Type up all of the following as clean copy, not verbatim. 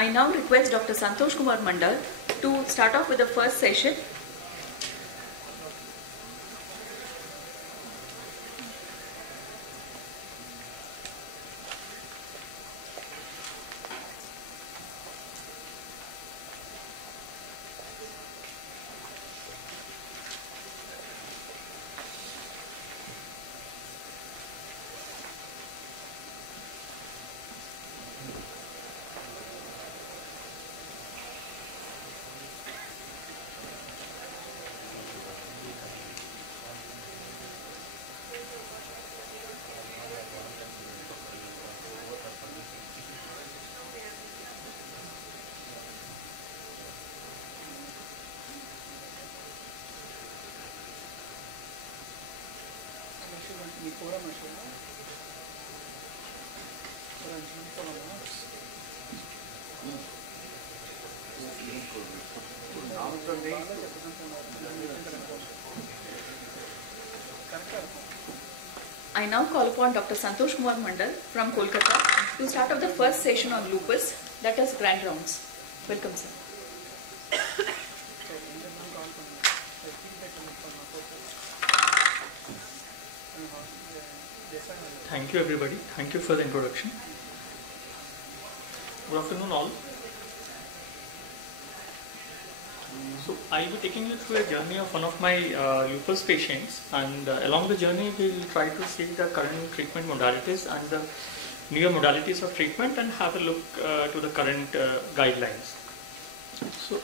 I now request Dr. Santosh Kumar Mandal to start off with the first session. I now call upon Dr. Santosh Kumar Mandal from Kolkata to start off the first session on lupus, that is grand rounds. Welcome, sir. Thank you, everybody. Thank you for the introduction. Good afternoon, all. So, I will be taking you through a journey of one of my lupus patients, and along the journey, we will try to see the current treatment modalities and the newer modalities of treatment, and have a look to the current guidelines. So,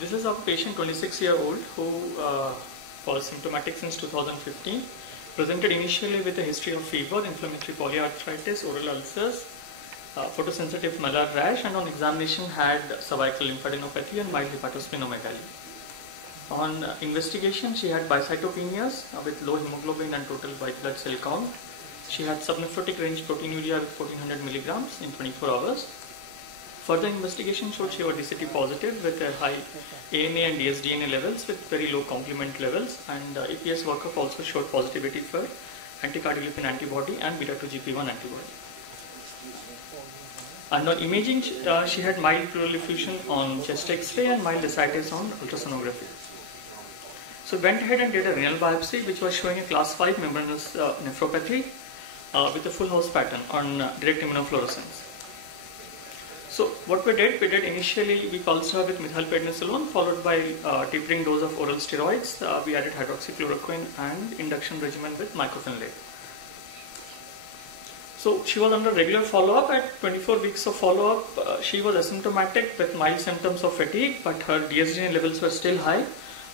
this is our patient, 26-year-old, who was symptomatic since 2015. Presented initially with a history of fever, inflammatory polyarthritis, oral ulcers, photosensitive malar rash, and on examination had cervical lymphadenopathy and mild hepatosplenomegaly. On investigation, she had bicytopenias with low hemoglobin and total white blood cell count. She had subnephrotic range proteinuria with 1400 milligrams in 24 hours. Further investigation showed she was DCT positive with a high ANA and dsDNA levels with very low complement levels, and APS workup also showed positivity for anticardiolipin antibody and beta-2-GP1 antibody. And on imaging, she had mild pleural effusion on chest X-ray and mild ascites on ultrasonography. So went ahead and did a renal biopsy, which was showing a class 5 membranous nephropathy with a full house pattern on direct immunofluorescence. So what we did initially, we pulsed her with methylprednisolone followed by tapering dose of oral steroids. We added hydroxychloroquine and induction regimen with mycophenolate. So she was under regular follow-up. At 24 weeks of follow-up, she was asymptomatic with mild symptoms of fatigue, but her dsDNA levels were still high,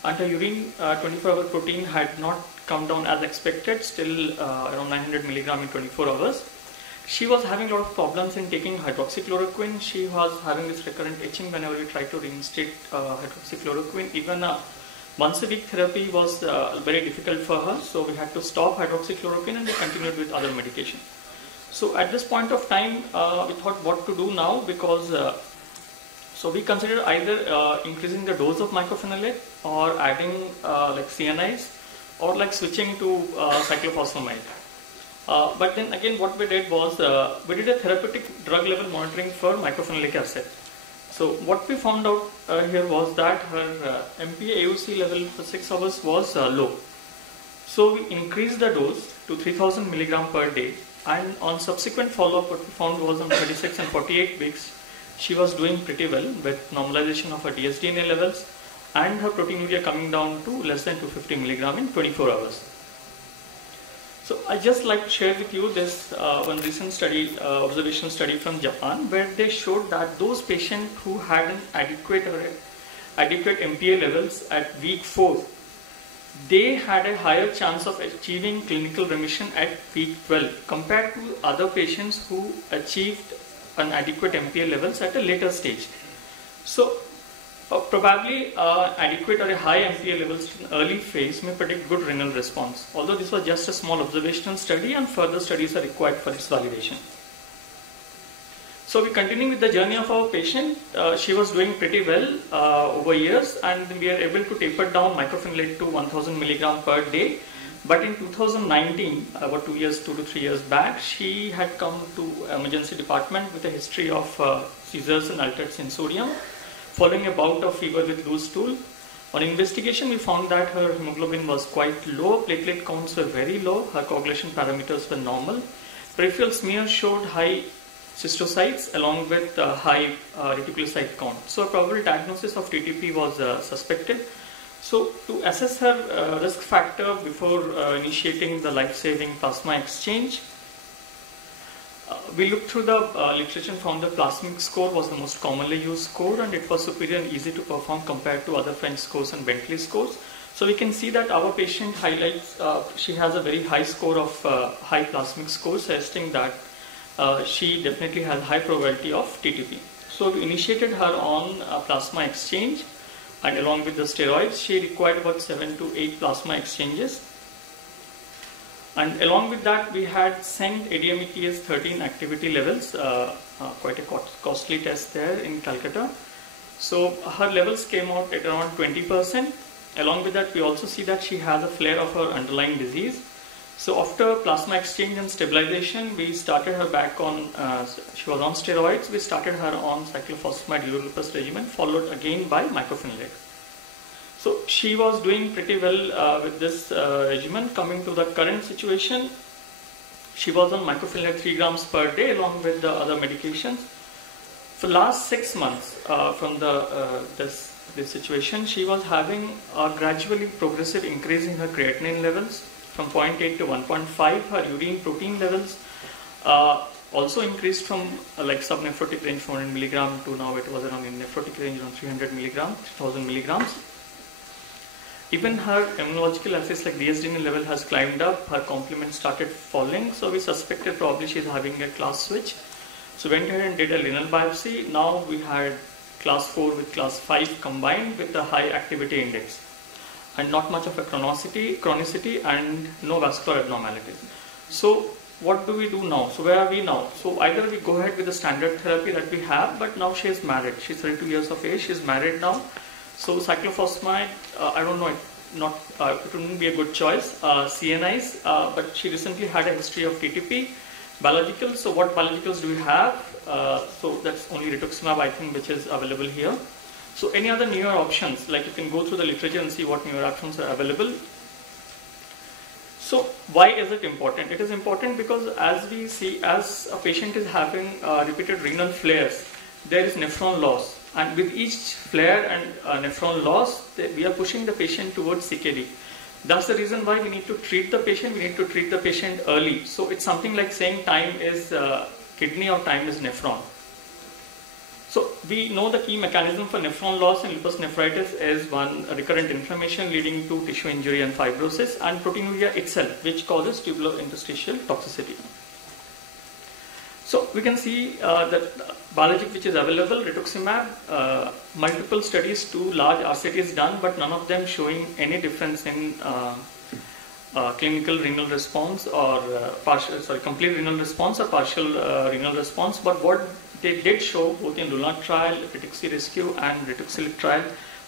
and her urine 24-hour protein had not come down as expected, still around 900 milligram in 24 hours. She was having a lot of problems in taking hydroxychloroquine. She was having this recurrent itching whenever we tried to reinstate hydroxychloroquine. Even once-a-week therapy was very difficult for her, so we had to stop hydroxychloroquine and we continued with other medication. So at this point of time, we thought what to do now, because so we considered either increasing the dose of mycophenolate or adding like CNIs, or like switching to cyclophosphamide. But then again, what we did was we did a therapeutic drug level monitoring for mycophenolic acid. So what we found out here was that her MPA AUC level for 6 hours was low. So we increased the dose to 3000 milligram per day, and on subsequent follow-up, what we found was on 36 and 48 weeks, she was doing pretty well with normalization of her dsDNA levels and her proteinuria coming down to less than 250 milligram in 24 hours. So I just like to share with you this one recent study, observational study from Japan, where they showed that those patients who had an adequate MPA levels at week 4, they had a higher chance of achieving clinical remission at week 12 compared to other patients who achieved an adequate MPA levels at a later stage. So probably adequate or a high MPA levels in early phase may predict good renal response, although this was just a small observational study and further studies are required for its validation. So we continue with the journey of our patient. She was doing pretty well over years, and we are able to taper down mycophenolate to 1000 milligram per day But in 2019, about 2 to 3 years back, she had come to emergency department with a history of seizures and altered sensorium, following a bout of fever with loose stool. On investigation, we found that her hemoglobin was quite low, platelet counts were very low, her coagulation parameters were normal. Peripheral smear showed high cystocytes along with high reticulocyte count. So a probable diagnosis of TTP was suspected. So to assess her risk factor before initiating the life-saving plasma exchange, we looked through the literature and found the plasmic score was the most commonly used score, and it was superior and easy to perform compared to other French scores and Bentley scores. So we can see that our patient highlights, she has a very high score of high plasmic score, suggesting that she definitely has high probability of TTP. So we initiated her on plasma exchange, and along with the steroids, she required about 7 to 8 plasma exchanges. And along with that, we had sent ADMETS 13 activity levels, quite a costly test there in Calcutta. So her levels came out at around 20%. Along with that, we also see that she has a flare of her underlying disease. So after plasma exchange and stabilization, we started her back on, she was on steroids, we started her on cyclophosphamide Lupus regimen, followed again by mycophenolate. So she was doing pretty well with this regimen. Coming to the current situation, she was on mycophenolate 3 grams per day along with the other medications. For last 6 months from this situation, she was having a gradually progressive increase in her creatinine levels from 0.8 to 1.5. Her urine protein levels also increased from like subnephrotic range 400 milligram to now it was around in nephrotic range around 300 milligram, 3000 milligrams. Even her immunological assays like DSDN level has climbed up, her complement started falling, so we suspected probably she's having a class switch. So went ahead and did a renal biopsy. Now we had class 4 with class 5 combined with a high activity index and not much of a chronicity and no vascular abnormalities. So what do we do now? So where are we now? So either we go ahead with the standard therapy that we have, but now she is married. She's 32 years of age, she's married now. So cyclophosphamide, I don't know, it wouldn't be a good choice. CNIs, but she recently had a history of TTP. Biologicals, so what biologicals do we have? So that's only rituximab, I think, which is available here. So any other newer options, like you can go through the literature and see what newer options are available. So why is it important? It is important because as we see, as a patient is having repeated renal flares, there is nephron loss. And with each flare and nephron loss, we are pushing the patient towards CKD. That's the reason why we need to treat the patient. We need to treat the patient early. So it's something like saying time is kidney or time is nephron. So we know the key mechanism for nephron loss in lupus nephritis is one, recurrent inflammation leading to tissue injury and fibrosis, and proteinuria itself, which causes tubulointerstitial toxicity. So we can see that biologic which is available, rituximab, multiple studies, 2 large RCTs done, but none of them showing any difference in clinical renal response or complete renal response or partial renal response. But what they did show both in Luna trial, Rituxi Rescue and Rituxilic trial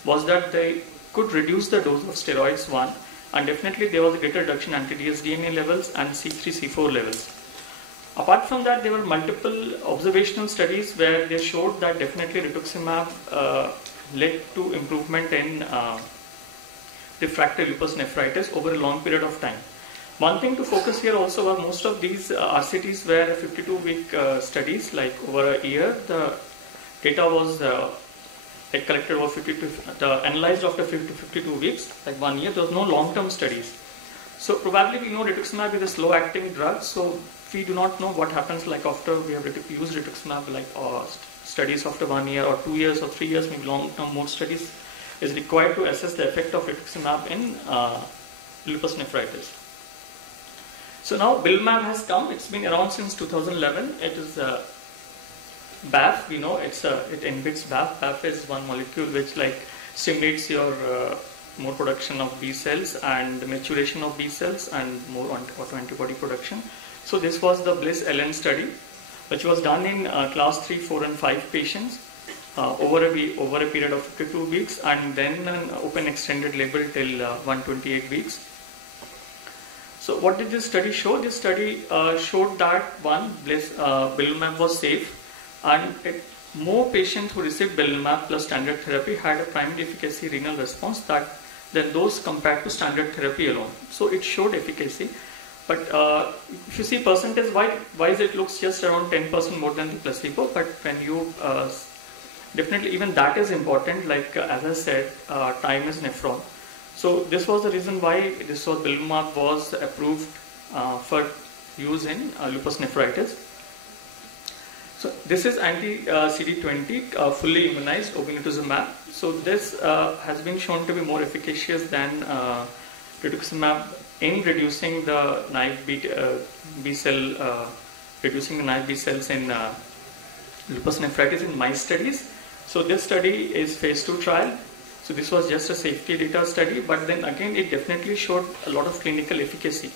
was that they could reduce the dose of steroids and definitely there was a greater reduction in anti-dsDNA levels and C3, C4 levels. Apart from that, there were multiple observational studies where they showed that definitely rituximab led to improvement in refractory lupus nephritis over a long period of time. One thing to focus here also were most of these RCTs were 52-week studies, like over a year. The data was collected over 52, analyzed after 52 weeks, like 1 year. There was no long-term studies. So probably we know rituximab is a slow-acting drug, so we do not know what happens like after we have used rituximab, like studies after 1 year or 2 years or 3 years, maybe long-term more studies is required to assess the effect of rituximab in lupus nephritis. So now Bilmab has come. It's been around since 2011. It is BAF. We know it inhibits BAF. BAF is one molecule which like stimulates your more production of B cells and maturation of B cells and more autoantibody production. So this was the BLISS LN study, which was done in class 3, 4 and 5 patients over a period of 52 weeks and then an open extended label till 128 weeks. So what did this study show? This study showed that one, belimumab was safe, and more patients who received belimumab plus standard therapy had a primary efficacy renal response than those compared to standard therapy alone. So it showed efficacy. But if you see percentage wise, it looks just around 10% more than the placebo. But when you definitely even that is important. Like as I said, time is nephron. So this was the reason why belimumab was approved for use in lupus nephritis. So this is anti-CD20 fully immunized obinutuzumab. So this has been shown to be more efficacious than rituximab in reducing the naive B cells in lupus nephritis in mice studies. So this study is phase 2 trial. So this was just a safety data study, but then again it definitely showed a lot of clinical efficacy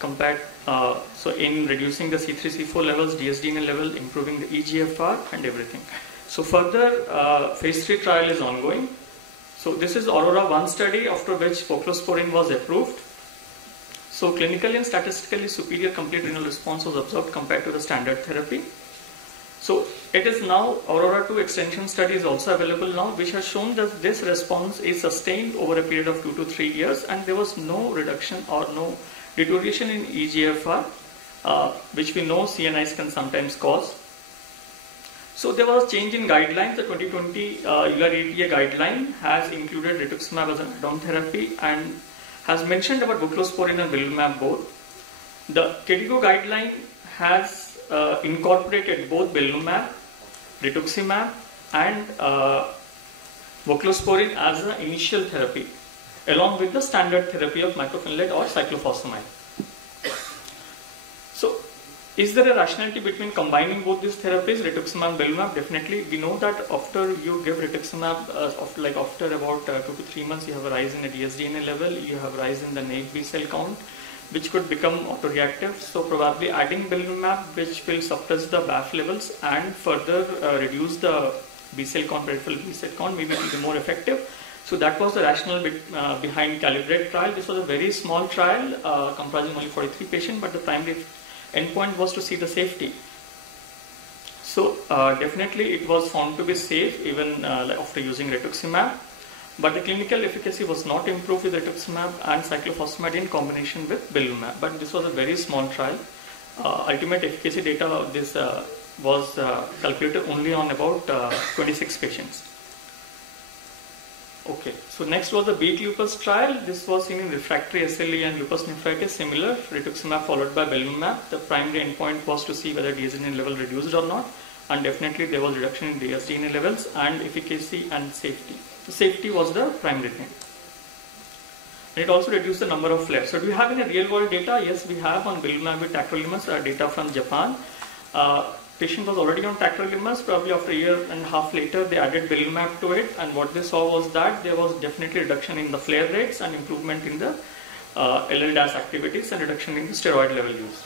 compared. So in reducing the C3, C4 levels, DSDN level, improving the eGFR and everything. So further phase 3 trial is ongoing. So this is Aurora 1 study, after which voclosporin was approved. So clinically and statistically superior complete renal response was observed compared to the standard therapy. So it is now Aurora 2 extension study is also available now, which has shown that this response is sustained over a period of 2 to 3 years, and there was no reduction or no deterioration in eGFR, which we know CNIs can sometimes cause. So there was change in guidelines. The 2020 URATA guideline has included rituximab as an add-on therapy and has mentioned about voclosporin and belimumab both. The KDIGO guideline has incorporated both belimumab, rituximab and voclosporin as an initial therapy, along with the standard therapy of mycophenolate or cyclophosphamide. So, is there a rationality between combining both these therapies, rituximab and belimumab? Definitely. We know that after you give rituximab, after about 2 to 3 months, you have a rise in the DSDNA level, you have a rise in the naive B cell count, which could become autoreactive. So probably adding belimumab, which will suppress the BAF levels and further reduce the B cell count, peripheral B cell count, maybe it will be more effective. So that was the rationale behind Calibrate trial. This was a very small trial comprising only 43 patients, but the primary endpoint was to see the safety. So definitely it was found to be safe even after using rituximab. But the clinical efficacy was not improved with rituximab and cyclophosphamide in combination with belimumab. But this was a very small trial. Ultimate efficacy data of this was calculated only on about 26 patients. Okay, so next was the BEAT lupus trial. This was seen in refractory SLE and lupus nephritis, similar, rituximab followed by belimumab. The primary endpoint was to see whether DSDNA level reduced or not, and definitely there was reduction in DSDNA levels and efficacy and safety. The safety was the primary thing. And it also reduced the number of flares. So do you have any real world data? Yes, we have on belimumab with tacrolimus data from Japan. Patient was already on tacrolimus. Probably after a year and a half later, they added belimumab to it, and what they saw was that there was definitely reduction in the flare rates and improvement in the LL-DAS activities and reduction in the steroid level use.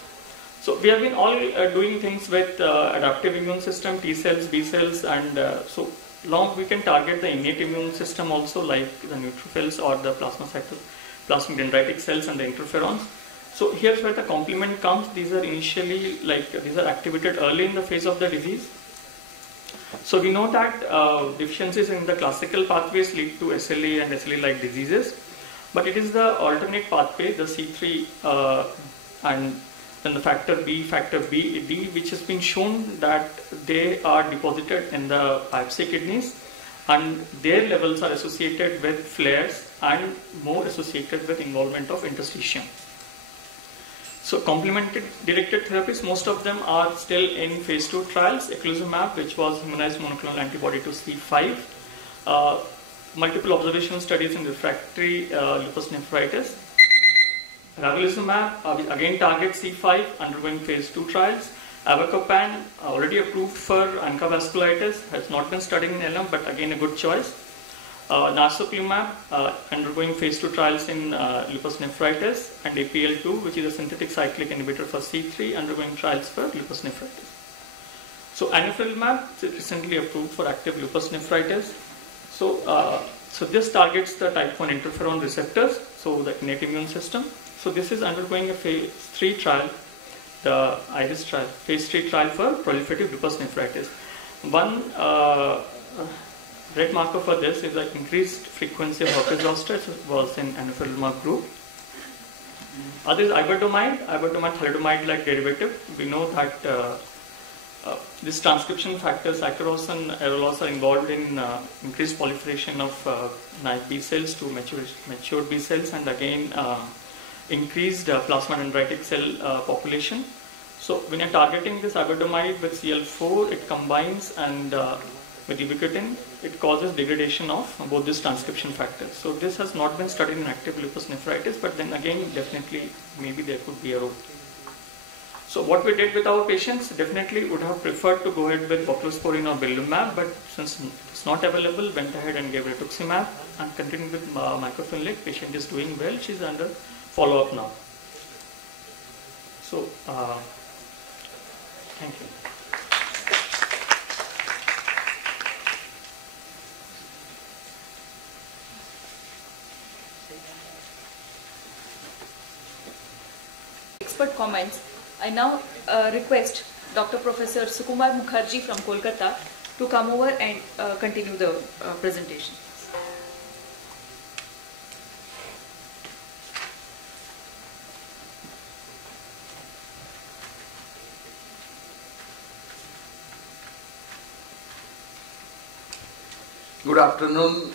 So we have been all doing things with adaptive immune system, T cells, B cells, and so long we can target the innate immune system also, like the neutrophils or the plasmic dendritic cells and the interferons. So here's where the complement comes. These are initially these are activated early in the phase of the disease. So we know that deficiencies in the classical pathways lead to SLE and SLE-like diseases, but it is the alternate pathway, the C3 and then the factor B, D, which has been shown that they are deposited in the biopsy kidneys, and their levels are associated with flares and more associated with involvement of interstitium. So complement-directed therapies, most of them are still in phase 2 trials. Eculizumab, which was immunized monoclonal antibody to C5. Multiple observational studies in refractory lupus nephritis. Ravulizumab, again targets C5, undergoing phase 2 trials. Avacopan, already approved for ANCA vasculitis, has not been studied in LM, but again a good choice. Narsoplimab, undergoing phase 2 trials in lupus nephritis, and APL2, which is a synthetic cyclic inhibitor for C3, undergoing trials for lupus nephritis. So anifrolumab is recently approved for active lupus nephritis. So this targets the type 1 interferon receptors, so the innate immune system. So this is undergoing a phase 3 trial, the IRIS trial, phase 3 trial for proliferative lupus nephritis. One red marker for this is the increased frequency of herpes zoster was in anopheles group. Other is iberdomide thalidomide-like derivative. We know that this transcription factors, Acaros and Aerolos, are involved in increased proliferation of naive B cells to mature B cells, and again increased plasma dendritic cell population. So when you're targeting this iberdomide with CL4, it combines, and with ubiquitin, it causes degradation of both these transcription factors. So this has not been studied in active lupus nephritis, but then again, definitely, maybe there could be a role. So what we did with our patients, definitely would have preferred to go ahead with voclosporin or belimumab, but since it's not available, went ahead and gave rituximab and continued with mycophenolate. Patient is doing well. She's under follow-up now. So, thank you. Expert comments. I now request Dr. Professor Sukumar Mukherjee from Kolkata to come over and continue the presentation. Good afternoon,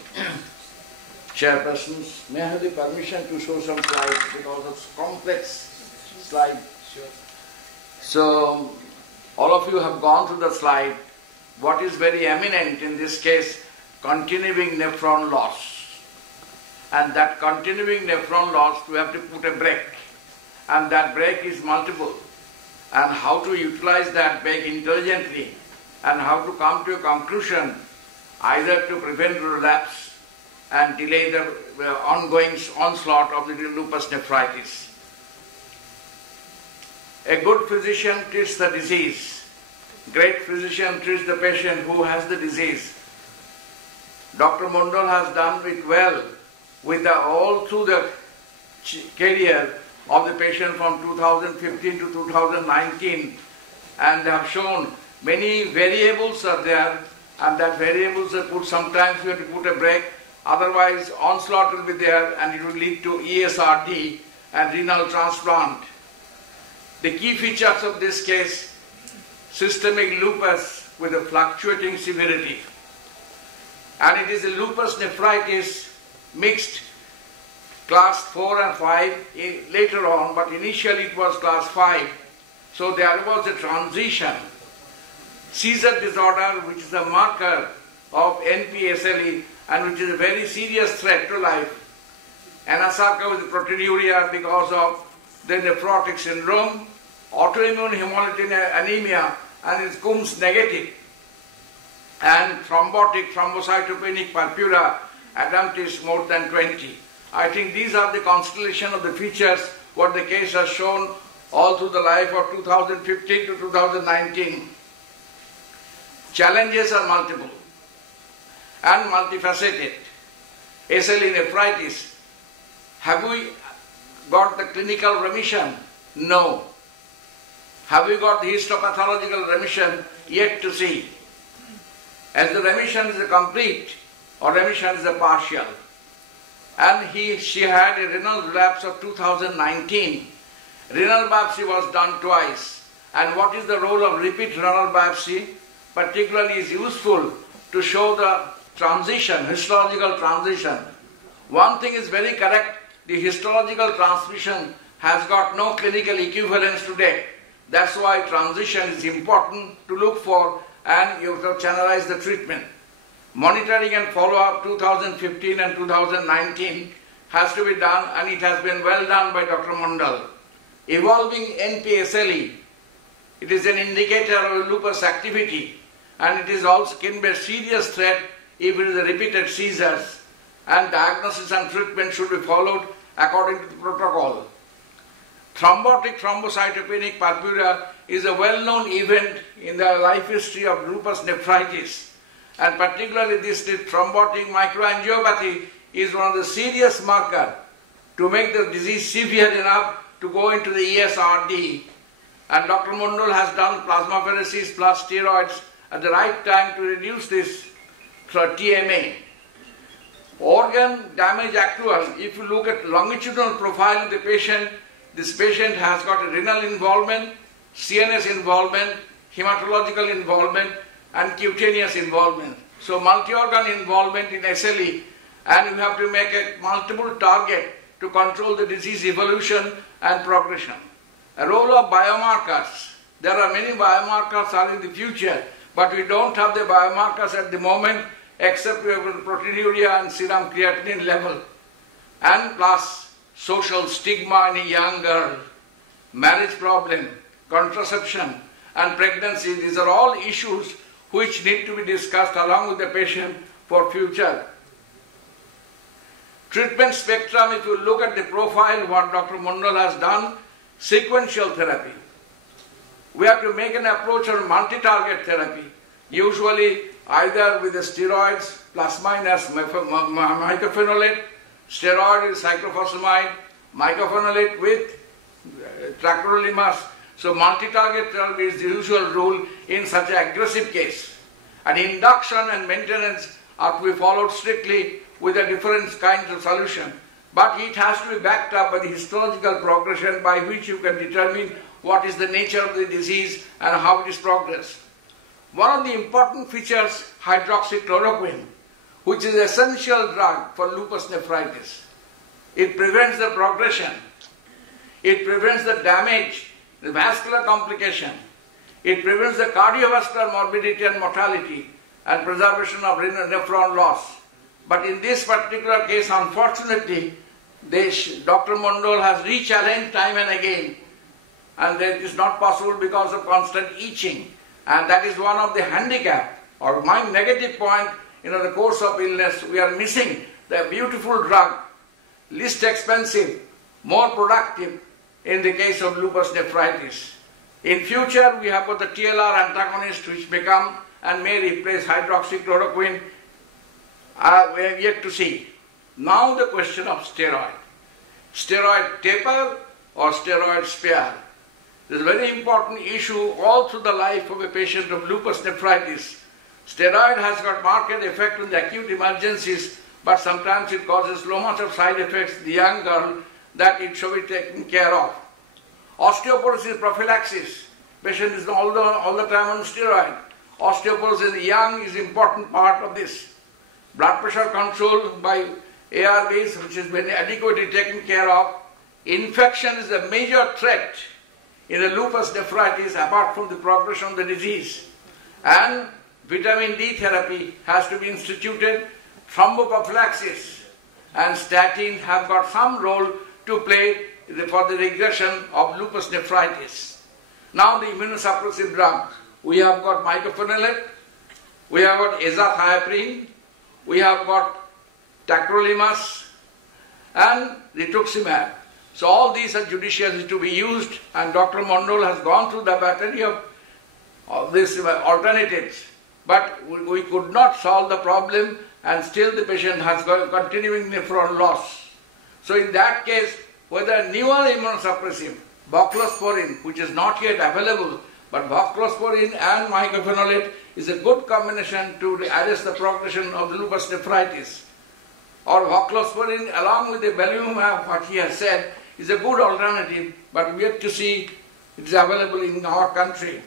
chairpersons. May I have the permission to show some slides because of complex slide? Sure. So, all of you have gone through the slide. What is very eminent in this case, continuing nephron loss. And that continuing nephron loss, we have to put a brake. And that brake is multiple. And how to utilize that brake intelligently and how to come to a conclusion either to prevent relapse and delay the ongoing onslaught of the lupus nephritis. A good physician treats the disease. Great physician treats the patient who has the disease. Dr. Mondal has done it well with all through the career of the patient from 2015 to 2019, and have shown many variables are there, and that variables are put, sometimes we have to put a brake, otherwise onslaught will be there and it will lead to ESRD and renal transplant. The key features of this case, systemic lupus with a fluctuating severity. And it is a lupus nephritis mixed class 4 and 5 later on, but initially it was class 5. So there was a transition. Seizure disorder, which is a marker of NPSLE and which is a very serious threat to life. Anasarca with proteinuria because of the nephrotic syndrome, autoimmune hemolytic anemia, and it's Coombs negative, and thrombotic thrombocytopenic purpura, Adamtis more than 20. I think these are the constellation of the features what the case has shown all through the life of 2015 to 2019. Challenges are multiple and multifaceted. SLE nephritis. Have we got the clinical remission? No. Have we got the histopathological remission? Yet to see. As the remission is a complete or remission is a partial. And she had a renal relapse of 2019. Renal biopsy was done twice. And what is the role of repeat renal biopsy? Particularly is useful to show the transition, histological transition. One thing is very correct, the histological transmission has got no clinical equivalence today. That's why transition is important to look for, and you have to channelize the treatment. Monitoring and follow-up 2015 and 2019 has to be done, and it has been well done by Dr. Mondal. Evolving NPSLE, it is an indicator of lupus activity, and it is also can be a serious threat if it is a repeated seizures, and diagnosis and treatment should be followed according to the protocol. Thrombotic thrombocytopenic purpura is a well-known event in the life history of lupus nephritis, and particularly this thrombotic microangiopathy is one of the serious markers to make the disease severe enough to go into the ESRD. And Dr. Mondal has done plasmapheresis plus steroids at the right time to reduce this TMA. Organ damage accrual, if you look at longitudinal profile of the patient, this patient has got a renal involvement, CNS involvement, hematological involvement and cutaneous involvement. So multi-organ involvement in SLE, and you have to make a multiple target to control the disease evolution and progression. A role of biomarkers. There are many biomarkers are in the future, but we don't have the biomarkers at the moment except we have the proteinuria and serum creatinine level. And plus social stigma in a young girl, marriage problem, contraception and pregnancy. These are all issues which need to be discussed along with the patient for future. Treatment spectrum, if you look at the profile, what Dr. Mondal has done, sequential therapy. We have to make an approach on multi-target therapy, usually either with the steroids plus minus mycophenolate, steroid is cyclophosphamide, mycophenolate with tacrolimus. So multi-target therapy is the usual rule in such an aggressive case. And induction and maintenance are to be followed strictly with a different kinds of solution. But it has to be backed up by the histological progression by which you can determine what is the nature of the disease and how it is progressed. One of the important features, hydroxychloroquine, which is an essential drug for lupus nephritis. It prevents the progression. It prevents the damage, the vascular complication. It prevents the cardiovascular morbidity and mortality and preservation of renal nephron loss. But in this particular case, unfortunately, Dr. Mondal has re-challenged time and again, and that is not possible because of constant itching. And that is one of the handicap or my negative point in the course of illness. We are missing the beautiful drug, least expensive, more productive in the case of lupus nephritis. In future, we have got the TLR antagonist which may come and may replace hydroxychloroquine. We have yet to see. Now the question of steroid. Steroid taper or steroid spare. This is a very important issue all through the life of a patient of lupus nephritis. Steroid has got marked effect on the acute emergencies, but sometimes it causes so much of side effects in the young girl that it should be taken care of. Osteoporosis prophylaxis. Patient is all the time on steroid. Osteoporosis in the young is an important part of this. Blood pressure control by ARBs, which has been adequately taken care of. Infection is a major threat in the lupus nephritis apart from the progression of the disease. And vitamin D therapy has to be instituted. Thromboprophylaxis and statins have got some role to play for the regression of lupus nephritis. Now the immunosuppressive drugs. We have got mycophenolate, we have got azathioprine, we have got tacrolimus and rituximab. So all these are judiciously to be used, and Dr. Mondal has gone through the battery of these alternatives. But we could not solve the problem, and still the patient has got continuing nephron loss. So in that case, whether newer immunosuppressive, voclosporin, which is not yet available, but voclosporin and mycophenolate is a good combination to arrest the progression of lupus nephritis. Or voclosporin along with the belimumab, what he has said, is a good alternative, but we have to see it is available in our country.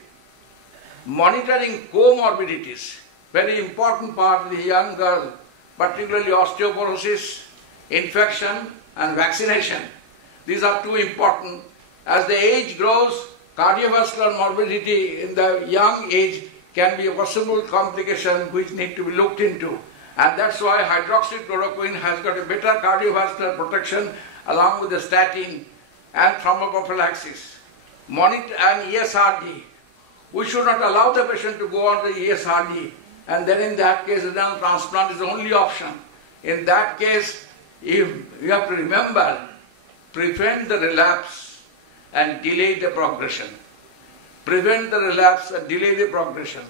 Monitoring comorbidities, very important part of the young girl, particularly osteoporosis, infection and vaccination. These are two important. As the age grows, cardiovascular morbidity in the young age can be a possible complication which need to be looked into. And that's why hydroxychloroquine has got a better cardiovascular protection along with the statin and thromboprophylaxis. Monitor and ESRD. We should not allow the patient to go on the ESRD, and then in that case renal transplant is the only option. In that case, you have to remember, prevent the relapse and delay the progression. Prevent the relapse and delay the progression.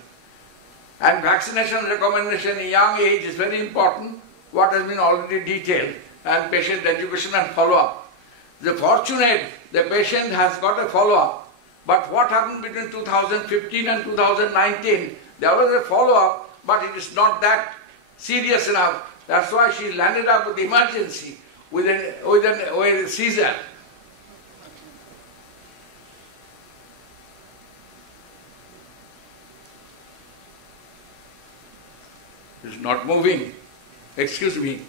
And vaccination recommendation in young age is very important, what has been already detailed. and patient education and follow-up. The fortunate, the patient has got a follow-up. But what happened between 2015 and 2019? There was a follow-up, but it is not that serious enough. That's why she landed up with emergency with a seizure. It's not moving. Excuse me.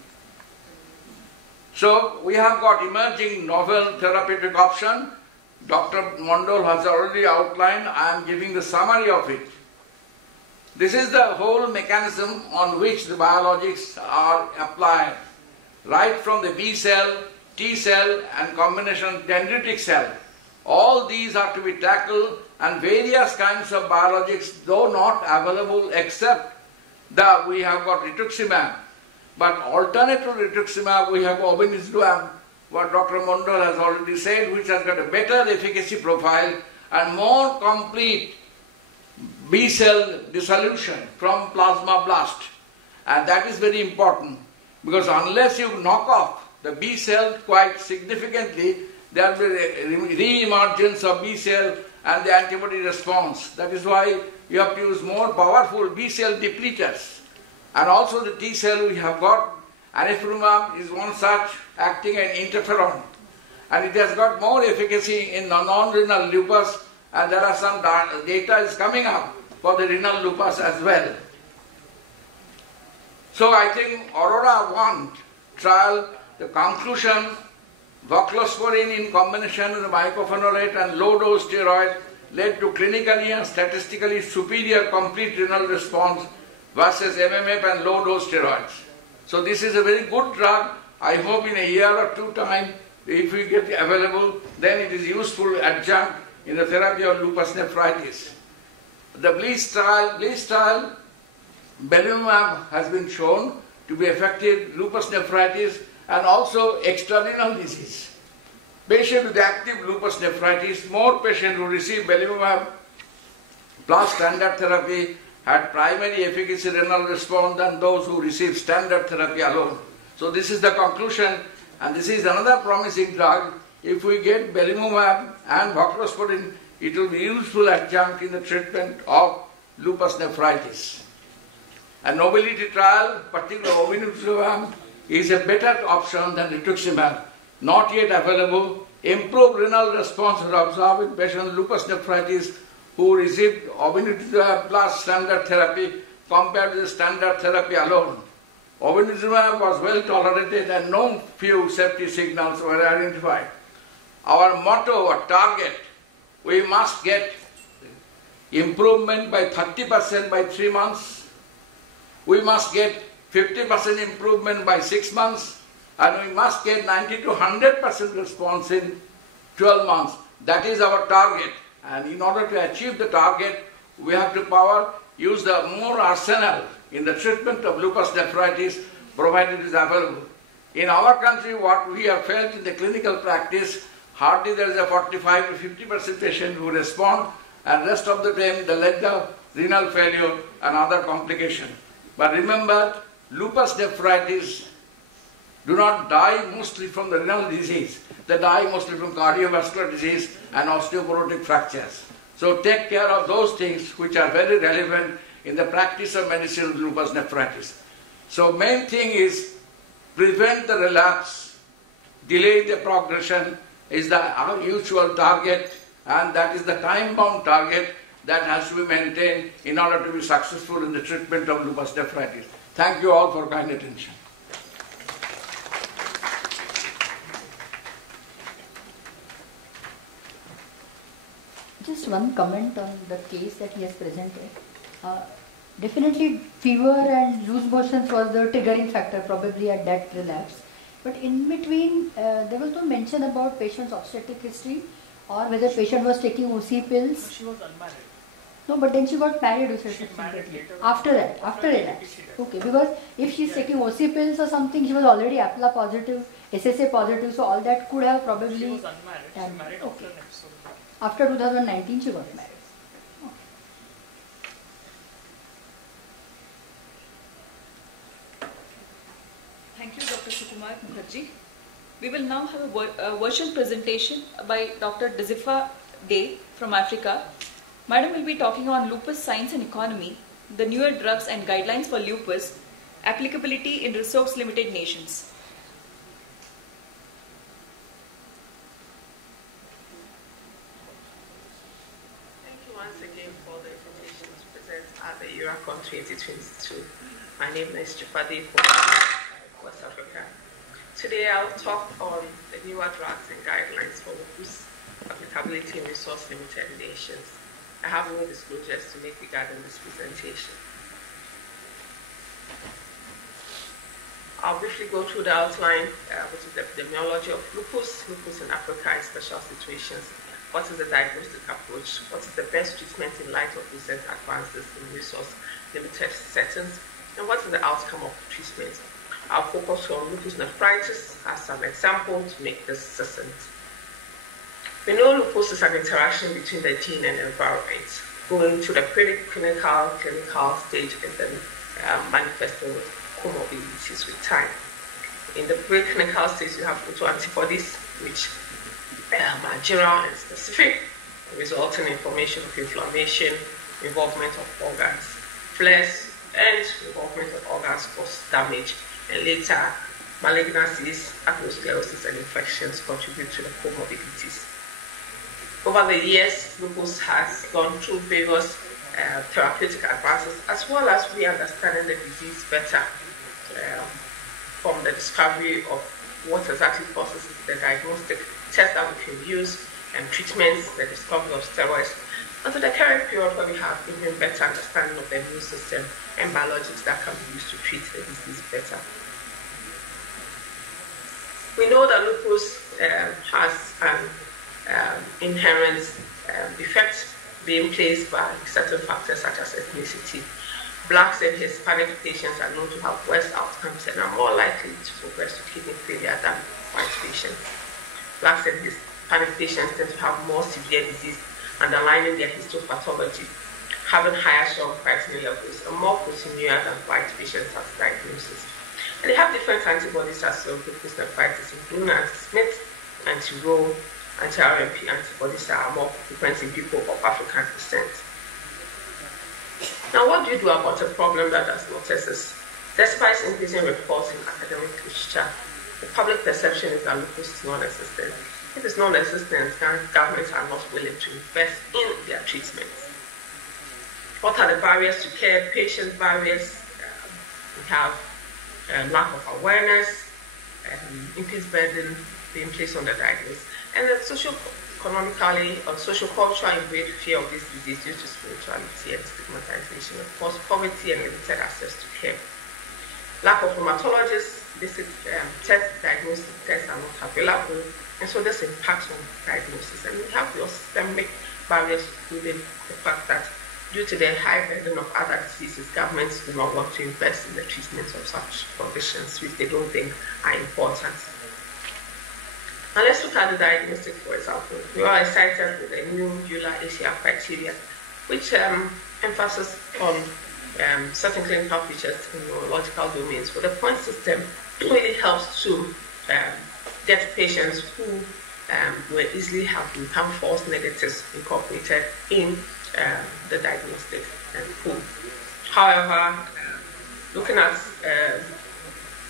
So we have got emerging novel therapeutic option. Dr. Mondal has already outlined. I am giving the summary of it. This is the whole mechanism on which the biologics are applied. Right from the B cell, T cell and combination dendritic cell. All these are to be tackled, and various kinds of biologics, though not available except that we have got rituximab. But alternate to rituximab, we have obinutuzumab, what Dr. Mondal has already said, which has got a better efficacy profile and more complete B cell dissolution from plasmablast. And that is very important, because unless you knock off the B cell quite significantly, there will be a re-emergence of B cell and the antibody response. That is why you have to use more powerful B cell depleters. And also the T cell we have got, anifrolumab is one such, acting an interferon. And it has got more efficacy in non-renal lupus, and there are some data is coming up for the renal lupus as well. So I think Aurora 1 trial, the conclusion, voclosporin in combination with mycophenolate and low-dose steroid led to clinically and statistically superior complete renal response versus MMF and low-dose steroids. So this is a very good drug. I hope in a year or two time, if we get it available, then it is useful adjunct in the therapy of lupus nephritis. The BLISS trial, belimumab has been shown to be effective in lupus nephritis and also extrarenal disease. Patients with active lupus nephritis, more patients who receive belimumab plus standard therapy had primary efficacy renal response than those who receive standard therapy alone. So this is the conclusion, and this is another promising drug. If we get belimumab and voclosporin, it will be useful adjunct in the treatment of lupus nephritis. A nobility trial, particularly obinutuzumab, is a better option than rituximab. Not yet available. Improved renal response was observed in patients with lupus nephritis who received obinutuzumab plus standard therapy compared to the standard therapy alone. Obinutuzumab was well tolerated and no few safety signals were identified. Our motto or target, we must get improvement by 30% by 3 months. We must get 50% improvement by 6 months, and we must get 90 to 100% response in 12 months. That is our target. And in order to achieve the target, we have to use the more arsenal in the treatment of lupus nephritis, provided it is available. In our country, what we have felt in the clinical practice, hardly there is a 45 to 50% patient who respond, and rest of the time they led to renal failure and other complications. But remember, lupus nephritis do not die mostly from the renal disease. They die mostly from cardiovascular disease and osteoporotic fractures. So take care of those things which are very relevant in the practice of medicine with lupus nephritis. So main thing is prevent the relapse, delay the progression is our usual target, and that is the time-bound target that has to be maintained in order to be successful in the treatment of lupus nephritis. Thank you all for kind attention. Just one comment on the case that he has presented. Definitely fever and loose motions was the triggering factor probably at that relapse. But in between, there was no mention about patient's obstetric history or whether patient was taking OC pills. She was unmarried. No, but then she got married Married after that, after relapse. Okay, because if she's taking OC pills or something, she was already APLA positive, SSA positive, so all that could have probably... She was unmarried. She married after an episode. After 2019, she got married. Thank you, Dr. Sukumar. Sukumar Mukherjee. We will now have a virtual presentation by Dr. Dizifa Day from Africa. Madam will be talking on lupus science and economy, the newer drugs and guidelines for lupus, applicability in resource-limited nations. Thank you once again for the invitation to present at the Iracon 2022. My name is Jufade from West Africa. Today I'll talk on the newer drugs and guidelines for lupus applicability in resource-limited nations. I have no disclosures to make regarding this presentation. I'll briefly go through the outline, which is the epidemiology of lupus in Africa in special situations. What is the diagnostic approach? What is the best treatment in light of recent advances in resource-limited settings? And what is the outcome of treatment? I'll focus on lupus nephritis as an example to make this succinct. We know lupus is an interaction between the gene and environment, going to the clinical stage and then manifesting with comorbidities with time. In the preclinical stage, you have autoantibodies, which are general and specific, resulting in formation of inflammation, involvement of organs, flares, and involvement of organs cause damage, and later malignancies, atherosclerosis, and infections contribute to the comorbidities. Over the years, lupus has gone through various therapeutic advances, as well as we understanding the disease better from the discovery of what exactly causes the diagnostic tests that we can use and treatments, the discovery of steroids, and to the current period where we have even better understanding of the immune system and biologics that can be used to treat the disease better. We know that lupus has an inherent effect being placed by certain factors such as ethnicity. Blacks and Hispanic patients are known to have worse outcomes and are more likely to progress to kidney failure than white patients. Blacks and Hispanic patients tend to have more severe disease underlying their histopathology, having higher serum creatinine levels and more proteinuria than white patients as diagnosis. And they have different antibodies as well, lupus nephritis, including anti-Smith, anti-Ro, anti-RMP antibodies that are more frequent in people of African descent. Now, what do you do about a problem that does not exist? Despite increasing reports in academic literature, the public perception is that lupus is non-existent. If it's non-existent, governments are not willing to invest in their treatments. What are the barriers to care? Patient barriers. We have lack of awareness, increased burden being placed on the diagnosis, and the socio-economically or social-cultural ingrained fear of this disease due to spirituality and stigmatization, of course, poverty and limited access to care. Lack of rheumatologists, basic diagnostic tests are not available, and so this impacts on diagnosis. And we have the systemic barriers, including the fact that due to the high burden of other diseases, governments do not want to invest in the treatment of such conditions, which they don't think are important. Now let's look at the diagnostic, for example. We are excited with the new EULAR-ACR criteria, which emphasizes on certain clinical features in neurological domains. But the point system really helps to get patients who will easily have become false negatives incorporated in the diagnostic pool. However, looking at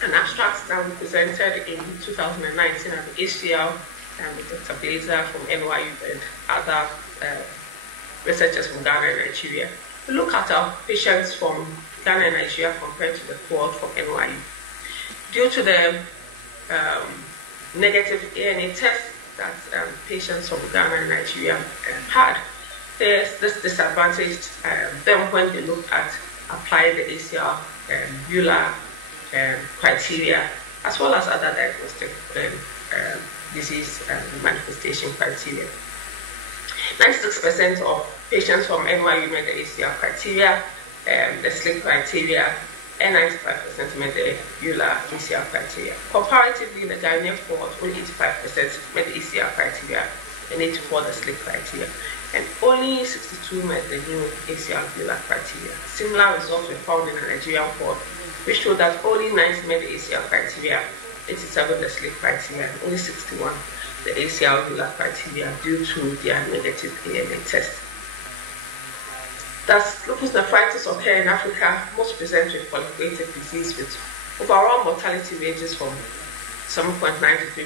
an abstract that we presented in 2019 at the ACL with Dr. Blazer from NYU and other researchers from Ghana and Nigeria. We look at our patients from Ghana and Nigeria compared to the cohort from NYU. Due to the negative ANA test that patients from Ghana and Nigeria had, there's this disadvantage then when they look at applying the ACR EULAR criteria, as well as other diagnostic disease manifestation criteria. 96% of patients from NYU met the ACR criteria, the SLIC criteria, and 95% met the EULAR ACR criteria. Comparatively, the Ghanaian cohort, only 85% met the ACR criteria and 84 the SLIC criteria, and only 62 met the new ACR EULAR criteria. Similar results were found in the Nigerian cohort, which showed that only 90 met the ACR criteria 87 the SLIC criteria, and only 61 the ACR criteria due to their negative AMA test. Does lupus nephritis occur in Africa? Most present with proliferative disease with overall mortality ranges from 7.9 to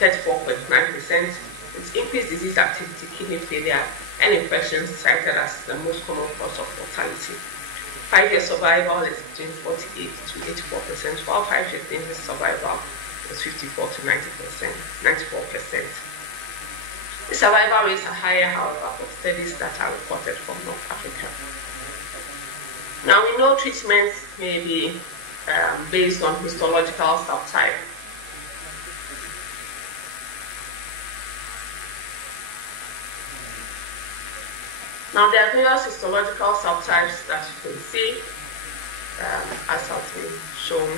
34.9%, with increased disease activity, kidney failure, and infections cited as the most common cause of mortality. 5-year survival is between 48 to 84%, while 5-year clinical survival is 54 to 94%. The survival rates are higher, however, for studies that are reported from North Africa. Now, we know treatments may be based on histological subtype. Now, there are various histological subtypes that you can see, as has been shown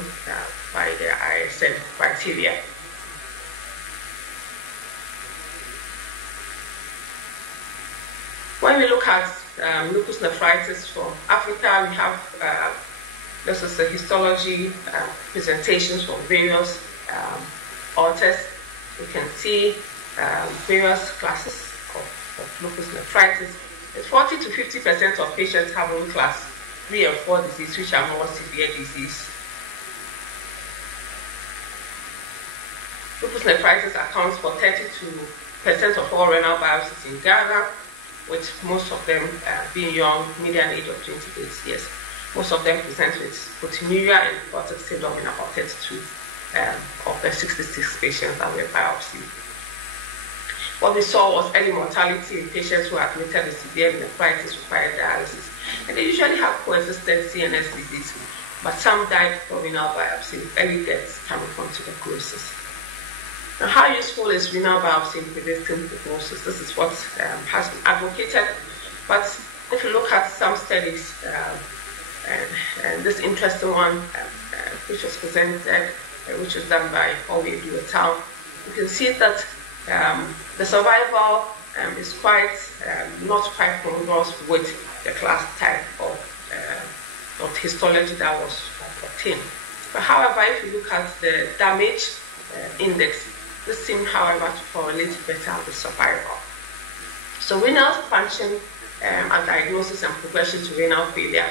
by the ISM criteria. When we look at lupus nephritis from Africa, we have this is the histology presentations from various authors. You can see various classes of lupus nephritis. 40 to 50% of patients have only class 3 and 4 disease, which are more severe disease. Lupus nephritis accounts for 32% of all renal biopsies in Ghana, with most of them being young, median age of 28 years. Most of them present with proteinuria and nephrotic syndrome in about 32 of the 66 patients that were biopsied. What we saw was early mortality in patients who admitted with severe nephritis required dialysis. And they usually have coexistent CNS disease, but some died from renal biopsy with early deaths coming from tuberculosis. Now, how useful is renal biopsy in predicting prognosis? This is what has been advocated. But if you look at some studies, and this interesting one, which was presented, which was done by Olwedu et al., you can see that the survival is not quite congruous with the class type of histology that was obtained. But however, if you look at the damage index, this seems, however, to correlate better with survival. So renal function and diagnosis and progression to renal failure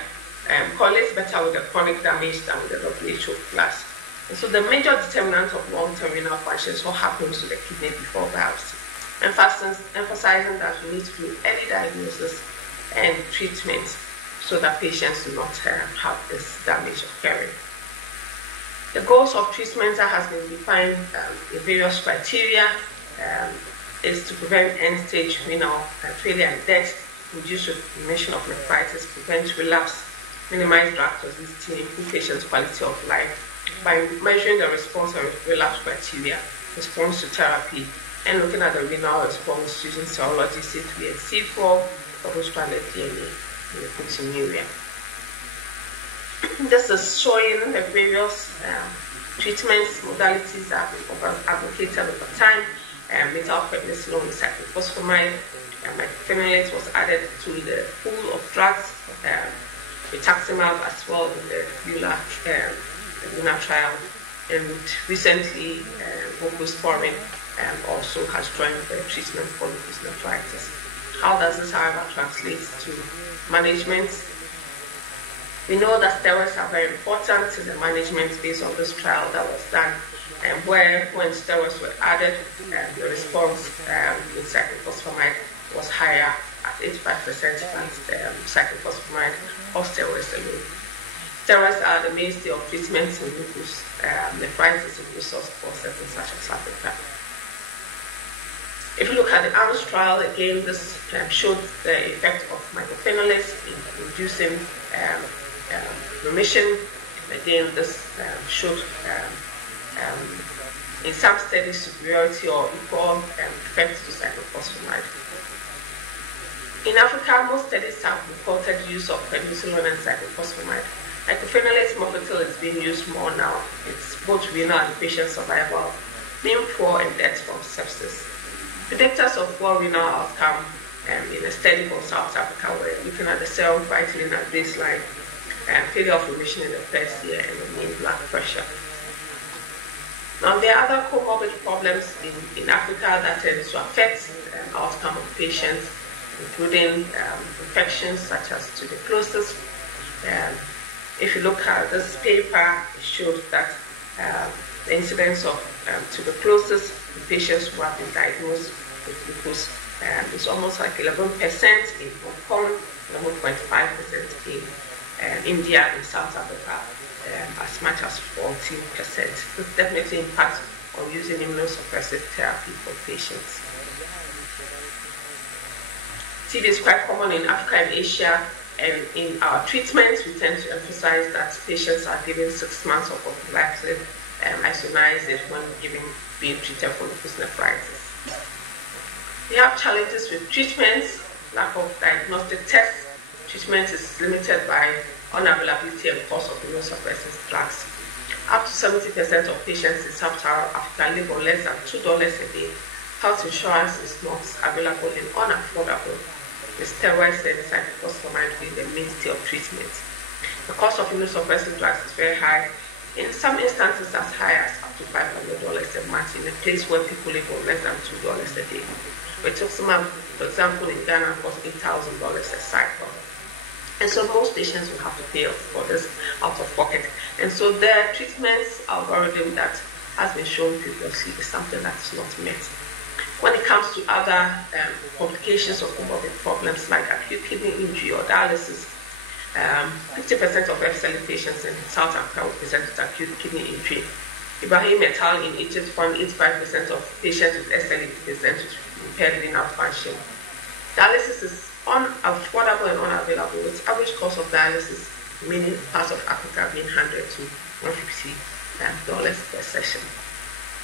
correlates better with the chronic damage than with the WHO class. And so the major determinant of long-term renal function is what happens to the kidney before biopsy, emphasizing that we need to do early diagnosis and treatment so that patients do not have this damage occurring. The goals of treatment that has been defined in various criteria is to prevent end-stage renal failure and death, reduce remission of nephritis, prevent relapse, minimize drug toxicity, improve patients' quality of life by measuring the response and relapse criteria, response to therapy, and looking at the renal response using serology C3 and C4, double-stranded DNA, and proteinuria. This is showing the various treatments, modalities that have been advocated over time. Methyl-prednisolone with cyclophosphamide, mycophenolate was added to the pool of drugs, rituximab as well in the LUNA trial, and recently voclosporin also has joined the treatment for lupus nephritis. How does this, however, translate to management? We know that steroids are very important in the management based on this trial that was done, where when steroids were added, the response with cyclophosphamide was higher at 85% than cyclophosphamide or steroids alone. Steroids are the mainstay of treatments in lupus nephritis in resource-poor settings such as Africa. If you look at the ARMS trial, again, this showed the effect of mycophenolate in reducing remission. Again, this showed in some studies superiority or equal effect to cyclophosphamide. In Africa, most studies have reported use of prednisolone and cyclophosphamide. Mycophenolate mofetil is being used more now. It's both renal and patient survival, mean poor and death from sepsis. Predictors of poor renal outcome in a study from South Africa were looking at the serum creatinine at baseline, failure of remission in the first year, and the mean blood pressure. Now, there are other comorbid problems in Africa that tend to affect outcome of patients, including infections such as tuberculosis. If you look at this paper, it shows that the incidence of tuberculosis in patients who have been diagnosed with lupus is almost like 11% in Hong Kong, 11.5% in India and South Africa, as much as 14%. This definitely impacts on using immunosuppressive therapy for patients. TB is quite common in Africa and Asia, and in our treatments, we tend to emphasize that patients are given 6 months of prophylaxis isoniazid when being treated for lupus nephritis. We have challenges with treatments, lack of diagnostic tests. Treatment is limited by unavailability and cost of immunosuppressive drugs. Up to 70% of patients in Sub-Saharan Africa live on less than $2 a day. Health insurance is not available and unaffordable, with steroids and cyclophosphamide being the mainstay of treatment. The cost of immunosuppressive drugs is very high, in some instances as high as up to $500 a month in a place where people live on less than $2 a day. Rituximab, for example, in Ghana costs $8,000 a cycle. And so most patients will have to pay for this out of pocket. And so their treatment algorithm that has been shown previously is something that is not met. When it comes to other complications or comorbid problems like acute kidney injury or dialysis, 50% of FSLE patients in South Africa will present with acute kidney injury. Ibrahim et al. In Egypt found 85% of patients with SLE present with impaired renal function. Dialysis is unaffordable and unavailable, with average cost of dialysis in many parts of Africa being $100 to $150 per session.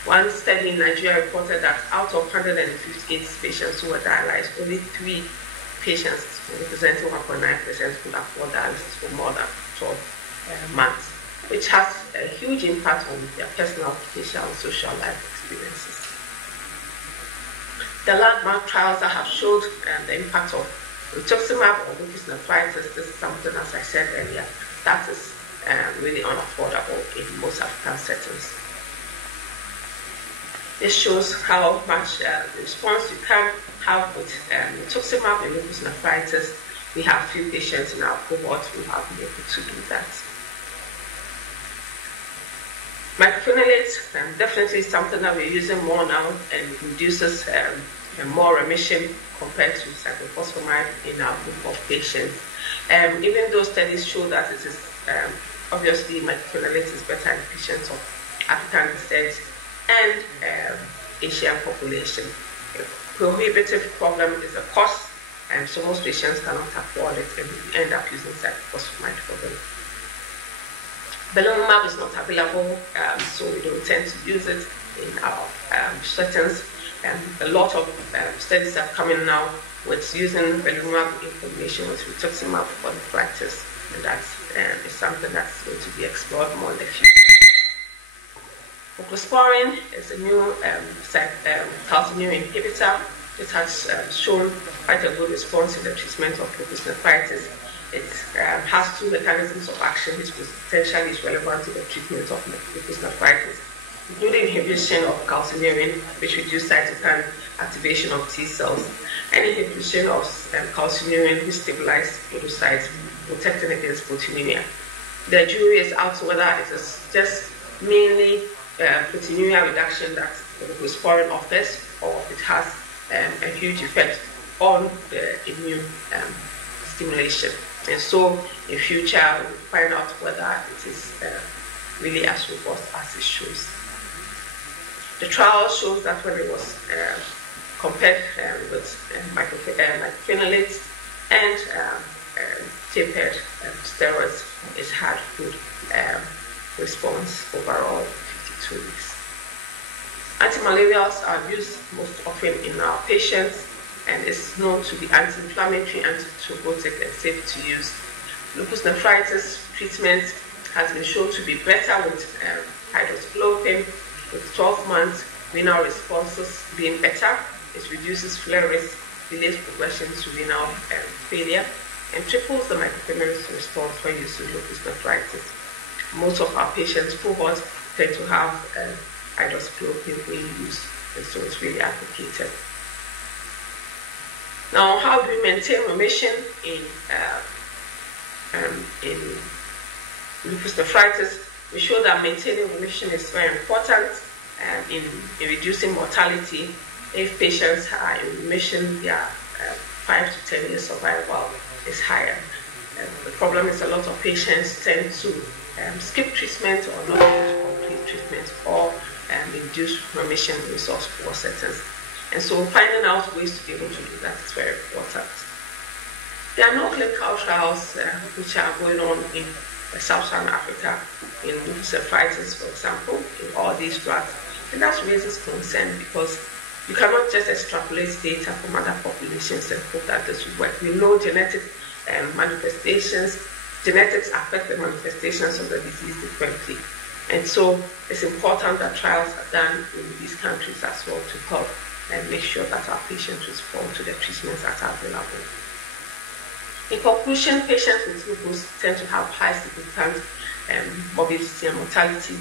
One study in Nigeria reported that out of 158 patients who were dialyzed, only 3 patients, representing 1.9%, could afford dialysis for more than 12 months, which has a huge impact on their personal, social, and social life experiences. The landmark trials that have showed the impact of rituximab or lupus nephritis, this is something, as I said earlier, that is really unaffordable in most African settings. This shows how much response you can have with rituximab and lupus nephritis. We have few patients in our cohort who have been able to do that. Mycophenolate definitely something that we're using more now and induces more remission compared to cyclophosphamide in our group of patients. Even though studies show that it is obviously mycophenolate is better in patients of African descent and Asian population. A prohibitive problem is the cost, and so most patients cannot afford it and end up using cyclophosphamide for them. Belimumab is not available, so we don't tend to use it in our settings. A lot of studies are coming now with using belimumab in combination with rituximab for nephritis, and that is something that's going to be explored more in the future. Voclosporin is a new calcineurin inhibitor. It has shown quite a good response in the treatment of lupus nephritis. It has 2 mechanisms of action which potentially is relevant to the treatment of lupus nephritis, including inhibition of calcineurin, which reduces cytokine activation of T cells, and inhibition of calcineurin, which stabilizes podocytes, protecting against proteinuria. The jury is out whether it is just mainly proteinuria reduction that voclosporin offers, or it has a huge effect on the immune stimulation. And so in future, we'll find out whether it is really as robust as it shows. The trial shows that when it was compared with mycophenolate and tapered steroids, it had good response overall 52 weeks. Antimalarials are used most often in our patients and is known to be anti-inflammatory, anti-thrombotic, and safe to use. Lupus nephritis treatment has been shown to be better with hydroxychloroquine, with 12 months renal responses being better. It reduces flare risk, delays progression to renal failure, and triples the mycophenolate response when using lupus nephritis. Most of our patients cohorts tend to have hydroxychloroquine being used, and so it's really advocated. Now, how do we maintain remission in lupus nephritis? We show that maintaining remission is very important in reducing mortality. If patients are in remission, their 5 to 10 years survival is higher. The problem is a lot of patients tend to skip treatment or not complete treatment or induce remission in resource-poor settings. And so finding out ways to be able to do that is very important. There are no clinical trials which are going on in Sub-Saharan Africa, in lupus nephritis, for example, in all these drugs. And that raises concern because you cannot just extrapolate data from other populations and hope that this will work. We know genetic manifestations, genetics affect the manifestations of the disease differently. And so it's important that trials are done in these countries as well to help and make sure that our patients respond to the treatments that are available. In conclusion, patients with lupus tend to have high significant morbidity and mortality.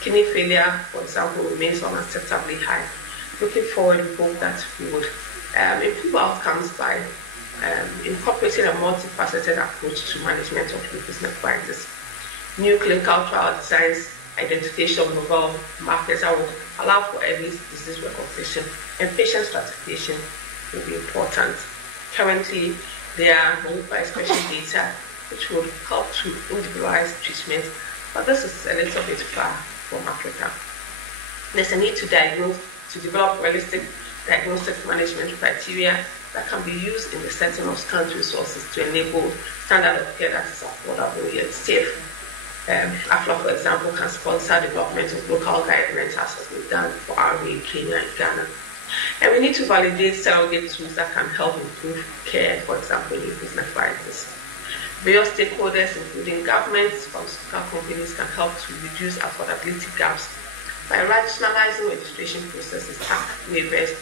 Kidney failure, for example, remains unacceptably high. Looking forward, we hope that we would improve outcomes by incorporating a multifaceted approach to management of lupus nephritis. New clinical trial designs, identification of novel markers that would allow for early disease recognition and patient stratification will be important. Currently, there are no special data which would help to individualize treatment, but this is a little bit far from Africa. There's a need to develop realistic diagnostic management criteria that can be used in the setting of scarce resources to enable standard of care that is affordable yet safe. AFLA, for example, can sponsor development of local guidelines as has been done for RA in Kenya and Ghana. And we need to validate surrogate tools that can help improve care, for example, in lupus nephritis. Various stakeholders, including governments, pharmaceutical companies, can help to reduce affordability gaps by rationalizing registration processes, tax waivers,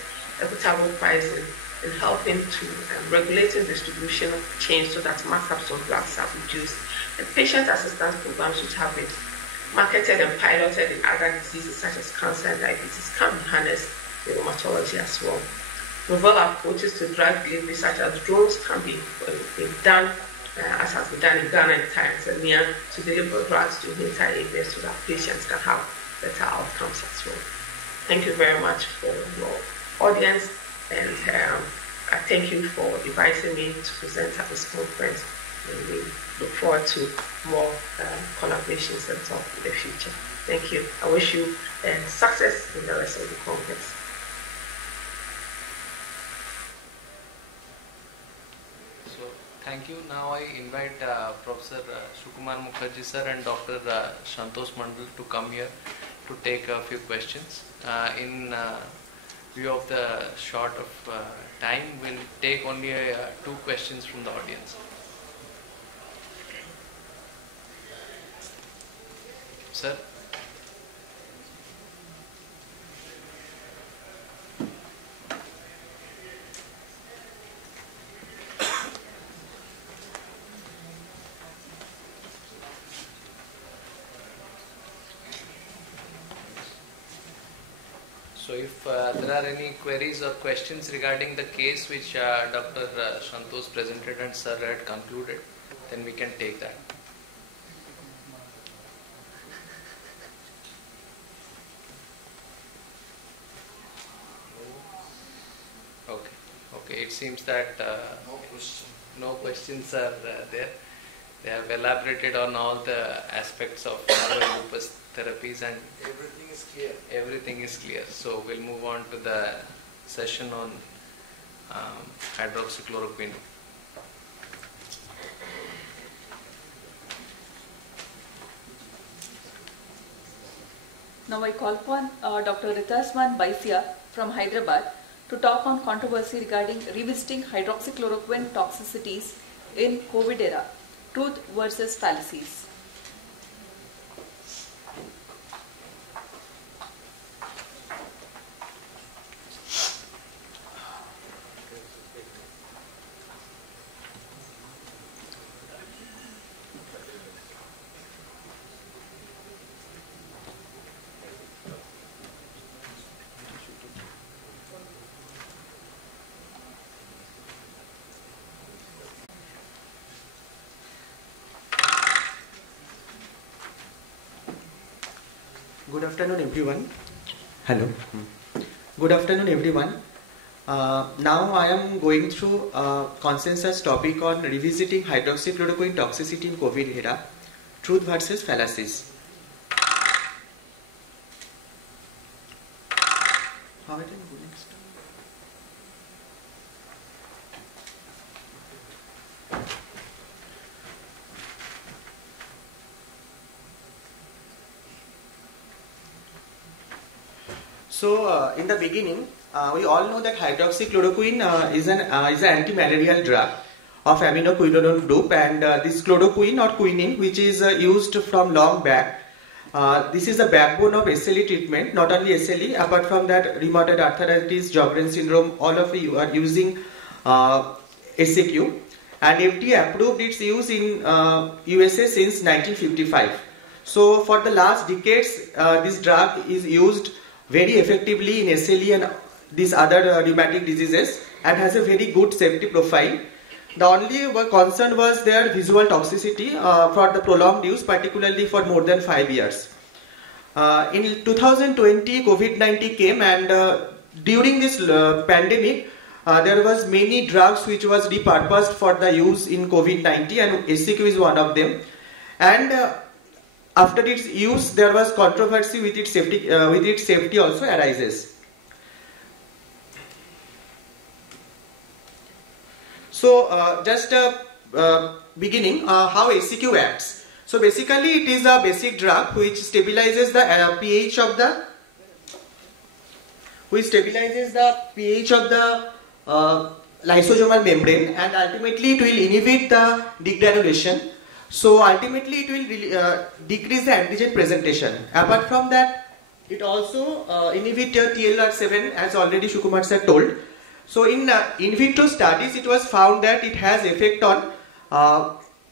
equitable pricing, and helping to regulating distribution chains so that markups of drugs are reduced. And patient assistance programs which have been marketed and piloted in other diseases such as cancer and diabetes can be harnessed in rheumatology as well. Novel approaches to drug delivery such as drones can be done, as has been done in Ghana and Tanzania, to deliver drugs to entire areas so that patients can have better outcomes as well. Thank you very much for your audience, and I thank you for inviting me to present at this conference. And we look forward to more collaborations and talk in the future. Thank you. I wish you success in the rest of the conference. So, thank you. Now I invite Professor Sukumar Mukherjee sir and Dr. Santosh Mandal to come here to take a few questions. In view of the short of time, we'll take only 2 questions from the audience. Sir. So if there are any queries or questions regarding the case which Dr. Santosh presented and sir had concluded, then we can take that. Okay, it seems that no questions are there. They have elaborated on all the aspects of novel lupus therapies and Everything is clear. Everything is clear. So we'll move on to the session on hydroxychloroquine. Now I call upon Dr. Ritasman Baisia from Hyderabad to talk on controversy regarding revisiting hydroxychloroquine toxicities in COVID era, truth versus fallacies. Good afternoon, everyone. Hello. Good afternoon, everyone. Now I am going through a consensus topic on revisiting hydroxychloroquine toxicity in COVID era, truth versus fallacies. How it is going next? So, in the beginning, we all know that hydroxychloroquine is an anti-malarial drug of aminoquinone group, and this chloroquine or quinine, which is used from long back. This is the backbone of SLE treatment. Not only SLE, apart from that, rheumatoid arthritis, Sjogren's syndrome, all of you are using SAQ, and FDA approved its use in USA since 1955. So, for the last decades, this drug is used very effectively in SLE and these other rheumatic diseases, and has a very good safety profile. The only concern was their visual toxicity for the prolonged use, particularly for more than 5 years. In 2020, COVID-19 came, and during this pandemic, there was many drugs which was repurposed for the use in COVID-19, and SAQ is one of them. And after its use, there was controversy with its safety also arises. So, just beginning, how SAQ acts. So, basically, it is a basic drug which stabilizes the pH of the lysosomal membrane, and ultimately it will inhibit the degranulation. So ultimately it will decrease the antigen presentation. Apart from that, it also inhibits TLR7, as already Sukumar sir told. So in vitro studies, it was found that it has effect on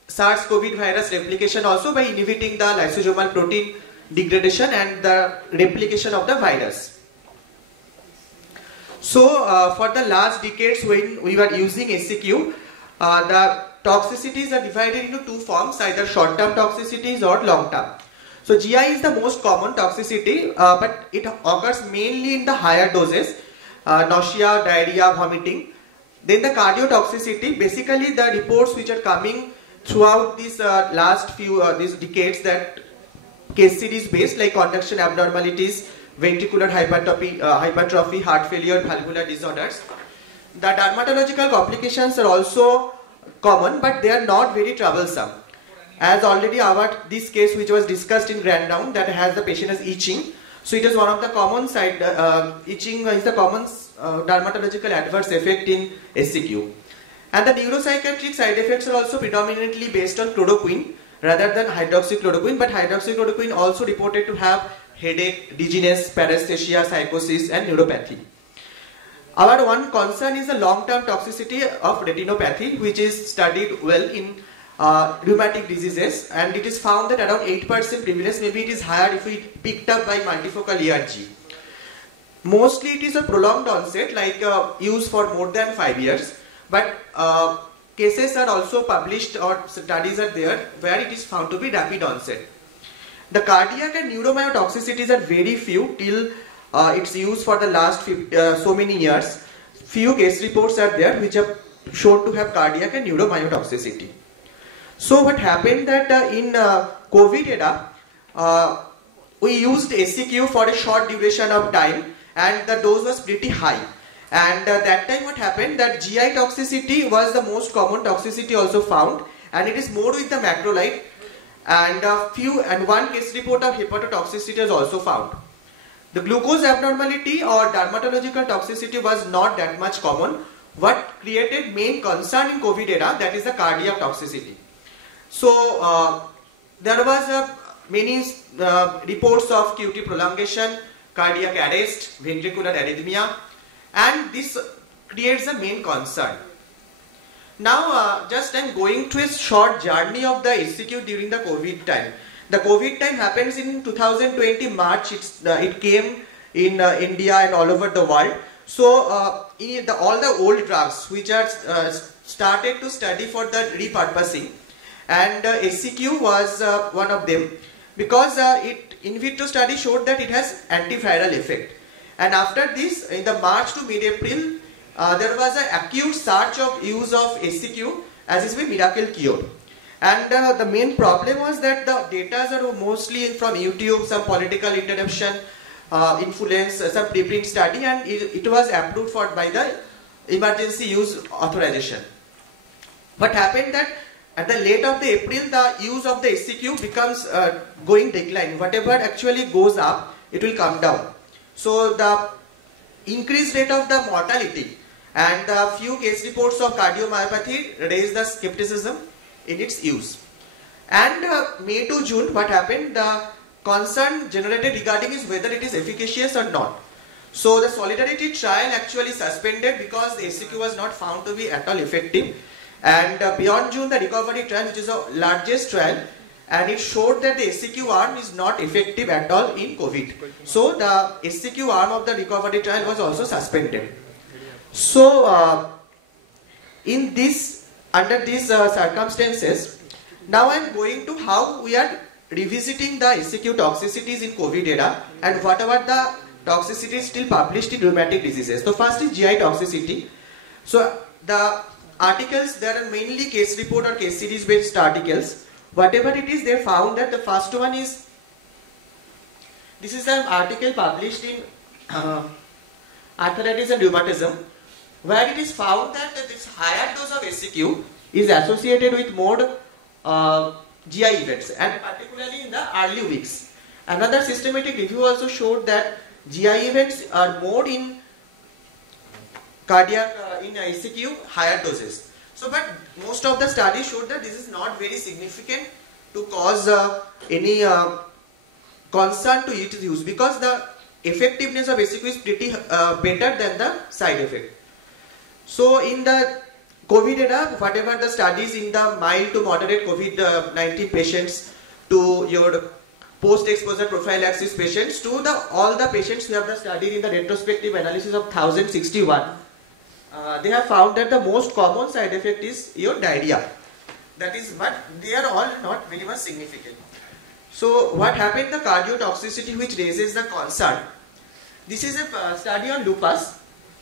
SARS-CoV virus replication also by inhibiting the lysosomal protein degradation and the replication of the virus. So for the last decades when we were using SAQ, the toxicities are divided into two forms, either short-term toxicities or long-term. So GI is the most common toxicity, but it occurs mainly in the higher doses, nausea, diarrhea, vomiting. Then the cardiotoxicity, basically the reports which are coming throughout these last few these decades, that case series based, like conduction abnormalities, ventricular hypertrophy, heart failure, valvular disorders. The dermatological complications are also common, but they are not very troublesome. As already this case which was discussed in grand down, that has the patient as itching. So it is one of the common side, itching is the common dermatological adverse effect in SAQ. And the neuropsychiatric side effects are also predominantly based on chloroquine rather than hydroxychloroquine, but hydroxychloroquine also reported to have headache, dizziness, paresthesia, psychosis and neuropathy. Our one concern is the long-term toxicity of retinopathy, which is studied well in rheumatic diseases, and it is found that around 8% prevalence, maybe it is higher if we picked up by multifocal ERG. Mostly it is a prolonged onset, like use for more than 5 years, but cases are also published or studies are there where it is found to be rapid onset. The cardiac and neuromyotoxicities are very few till its use for the last so many years. Few case reports are there which are shown to have cardiac and neuromyotoxicity. So what happened that in COVID era, we used SAQ for a short duration of time, and the dose was pretty high. And that time what happened, that GI toxicity was the most common toxicity also found, and it is more with the macrolide, and one case report of hepatotoxicity is also found. The glucose abnormality or dermatological toxicity was not that much common. What created main concern in COVID era, that is the cardiac toxicity. So there was many reports of QT prolongation, cardiac arrest, ventricular arrhythmia, and this creates a main concern. Now just I am going through a short journey of the SAQ during the COVID time. The COVID time happens in 2020 March. It came in India and all over the world. So all the old drugs which are started to study for the repurposing, and SAQ was one of them. because in vitro study showed that it has antiviral effect. And after this, in the March to mid-April, there was an acute surge of use of SCQ as is by miracle cure. And the main problem was that the data are mostly from YouTube, some political interruption, influence, some preprint study, and it was approved for by the emergency use authorization. What happened that at the late of the April, the use of the SCQ becomes going decline. Whatever actually goes up, it will come down. So the increased rate of the mortality and the few case reports of cardiomyopathy raised the skepticism in its use. And May to June, what happened? The concern generated regarding is whether it is efficacious or not. So the solidarity trial actually suspended because the SCQ was not found to be at all effective. And beyond June, the recovery trial, which is the largest trial, and it showed that the SCQ arm is not effective at all in COVID. So the SCQ arm of the recovery trial was also suspended. So in this, under these circumstances, now I am going to how we are revisiting the SCQ toxicities in COVID era and whatever the toxicities still published in rheumatic diseases. So first is GI toxicity. So the articles, there are mainly case report or case series based articles. Whatever it is, they found that the first one is, this is an article published in Arthritis and Rheumatism, where it is found that this higher dose of SCQ is associated with more GI events, and particularly in the early weeks. Another systematic review also showed that GI events are more in cardiac, in SCQ higher doses. So, but most of the studies showed that this is not very significant to cause any concern to its use, because the effectiveness of SCQ is pretty better than the side effect. So, in the COVID era, whatever the studies in the mild to moderate COVID-19 patients, to your post-exposure prophylaxis patients, to all the patients who have the studied in the retrospective analysis of 1061, they have found that the most common side effect is your diarrhea. That is, but they are all not very much significant. So what happened, the cardiotoxicity which raises the concern. This is a study on lupus,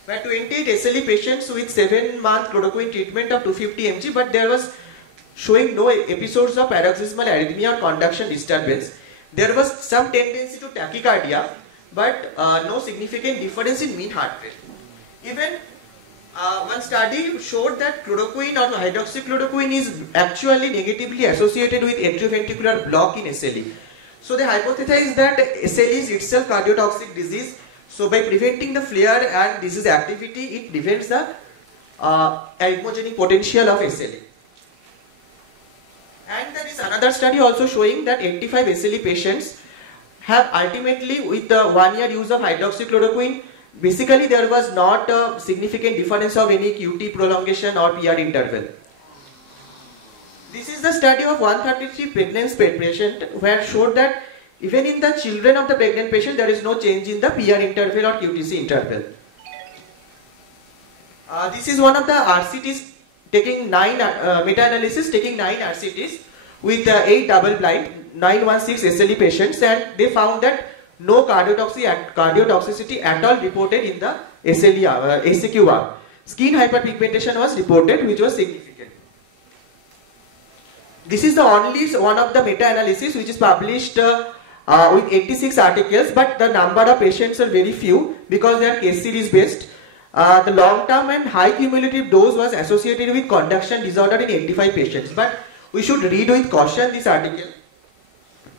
where 28 SLE patients with 7-month chloroquine treatment of 250 mg, but there was showing no episodes of paroxysmal arrhythmia or conduction disturbance. There was some tendency to tachycardia, but no significant difference in mean heart rate. Even one study showed that chloroquine or hydroxychloroquine is actually negatively associated with atrioventricular block in SLE. So they hypothesized that SLE is itself cardiotoxic disease. So by preventing the flare and disease activity, it prevents the arrhythmogenic potential of SLE. And there is another study also showing that 85 SLE patients have ultimately, with the 1-year use of hydroxychloroquine, basically there was not a significant difference of any QT prolongation or PR interval. This is the study of 133 pregnant patient, where showed that even in the children of the pregnant patient, there is no change in the PR interval or QTC interval. This is one of the RCTs taking 9 meta-analysis taking 9 RCTs with 8 double-blind 916 SLE patients, and they found that no cardiotoxicity at all reported in the SLE SCQ arm. Skin hyperpigmentation was reported, which was significant. This is the only one of the meta-analysis which is published with 86 articles, but the number of patients are very few because they are case series based. The long-term and high cumulative dose was associated with conduction disorder in 85 patients, but we should read with caution this article,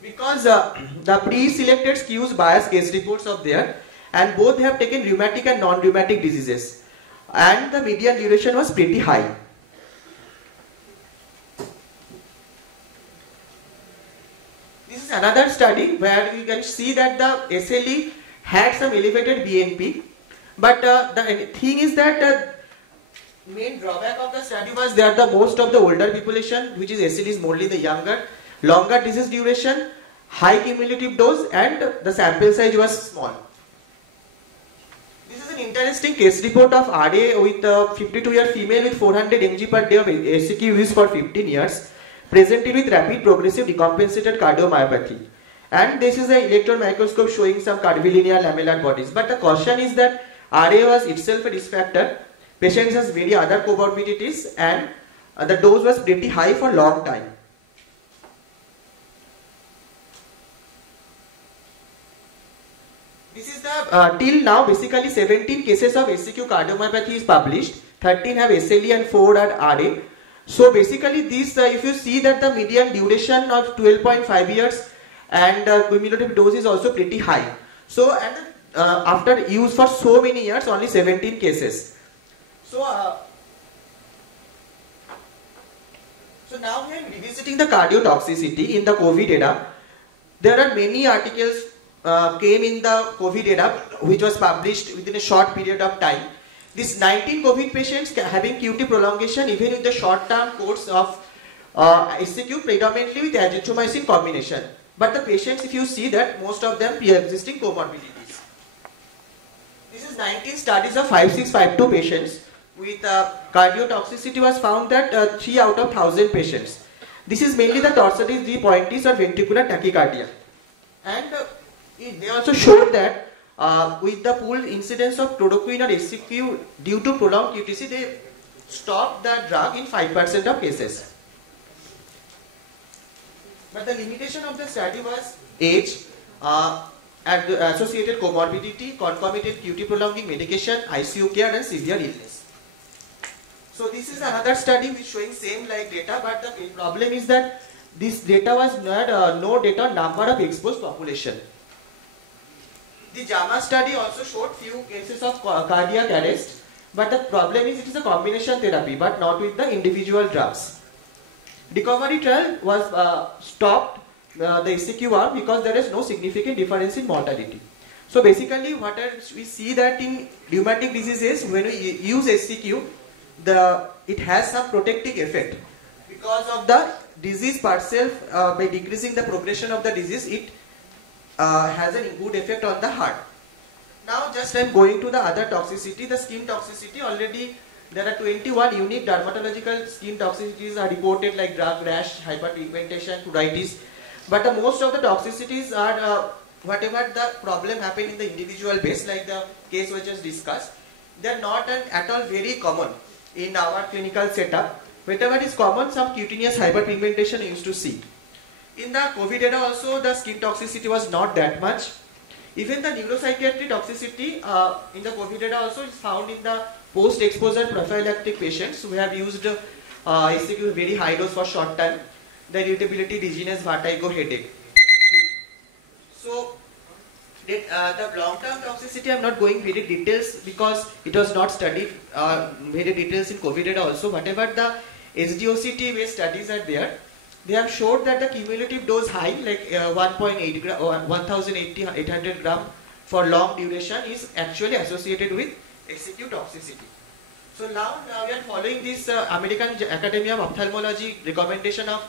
because the pre-selected skews bias case reports of there, and both have taken rheumatic and non-rheumatic diseases, and the median duration was pretty high. This is another study where you can see that the SLE had some elevated BNP, but the thing is that the main drawback of the study was that the most of the older population, which is SLE, is mostly the younger, longer disease duration, high cumulative dose, and the sample size was small. This is an interesting case report of RA with a 52-year female with 400 mg per day of SCQ use for 15 years, presented with rapid progressive decompensated cardiomyopathy. And this is the electron microscope showing some curvilinear lamellar bodies. But the caution is that RA was itself a risk factor. Patients has very other comorbidities, and the dose was pretty high for long time. This is the till now basically 17 cases of SCQ cardiomyopathy is published. 13 have SLE and 4 are RA. So basically these, if you see that the median duration of 12.5 years and cumulative dose is also pretty high. So and after use for so many years, only 17 cases. So now we are revisiting the cardiotoxicity in the COVID era. There are many articles came in the COVID era which was published within a short period of time. These 19 COVID patients having QT prolongation even with the short-term course of SCQ predominantly with azithromycin combination. But the patients, if you see that, most of them pre-existing comorbidities. This is 19 studies of 5652 patients with cardiotoxicity was found that 3 out of 1000 patients. This is mainly the torsades de pointes or ventricular tachycardia. And they also showed that with the pooled incidence of chloroquine or SCQ due to prolonged QTC, they stopped the drug in 5% of cases. But the limitation of the study was age, associated comorbidity, concomitant QT prolonging medication, ICU care and severe illness. So this is another study which showing same like data, but the problem is that this data was not no data on number of exposed population. The JAMA study also showed few cases of cardiac arrest, but the problem is it is a combination therapy but not with the individual drugs. Recovery trial was stopped, the SCQ arm, because there is no significant difference in mortality. So basically what we see that in rheumatic diseases, when we use SCQ, it has some protective effect. Because of the disease per self, by decreasing the progression of the disease, it has a good effect on the heart. Now just I am going to the other toxicity, the skin toxicity. Already there are 21 unique dermatological skin toxicities are reported like drug rash, hyperpigmentation, pruritus. But most of the toxicities are whatever the problem happen in the individual base, like the case we just discussed. They are not at all very common in our clinical setup. Whatever is common, some cutaneous hyperpigmentation used to see. In the COVID era also, the skin toxicity was not that much. Even the neuropsychiatric toxicity in the COVID era also is found in the post-exposure prophylactic patients who have used SCQ very high dose for short time, the irritability, dizziness, vertigo, headache. So the long-term toxicity I am not going very details because it was not studied very details in COVID era also. Whatever the SDOCT based studies are there, they have showed that the cumulative dose high like 1.8 gram or 1800 gram for long duration is actually associated with SCQ toxicity. So now we are following this American Academy of Ophthalmology recommendation of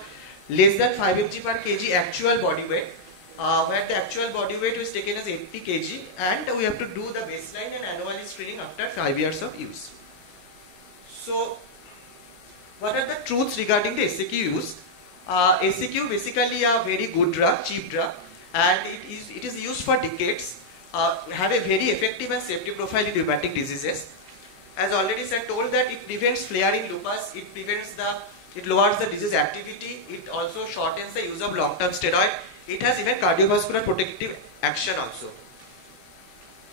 less than 5 mg per kg actual body weight, where the actual body weight is taken as 80 kg, and we have to do the baseline and annually screening after 5 years of use. So what are the truths regarding the SCQ use? SCQ basically a very good drug, cheap drug, and it is used for decades, have a very effective and safety profile in rheumatic diseases. As already said, told that it prevents flaring lupus, it lowers the disease activity, it also shortens the use of long-term steroid, it has even cardiovascular protective action also.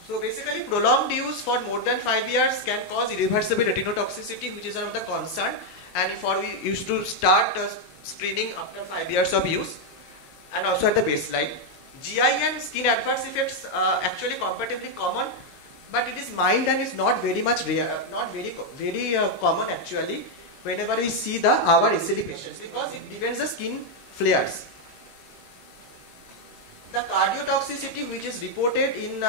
So basically prolonged use for more than 5 years can cause irreversible retinotoxicity, which is one of the concern, and we used to start screening after 5 years of use and also at the baseline. GI and skin adverse effects actually comparatively common, but it is mild and is not very much rare, not very common actually whenever we see our SLE patients, because it prevents the skin flares. The cardiotoxicity which is reported in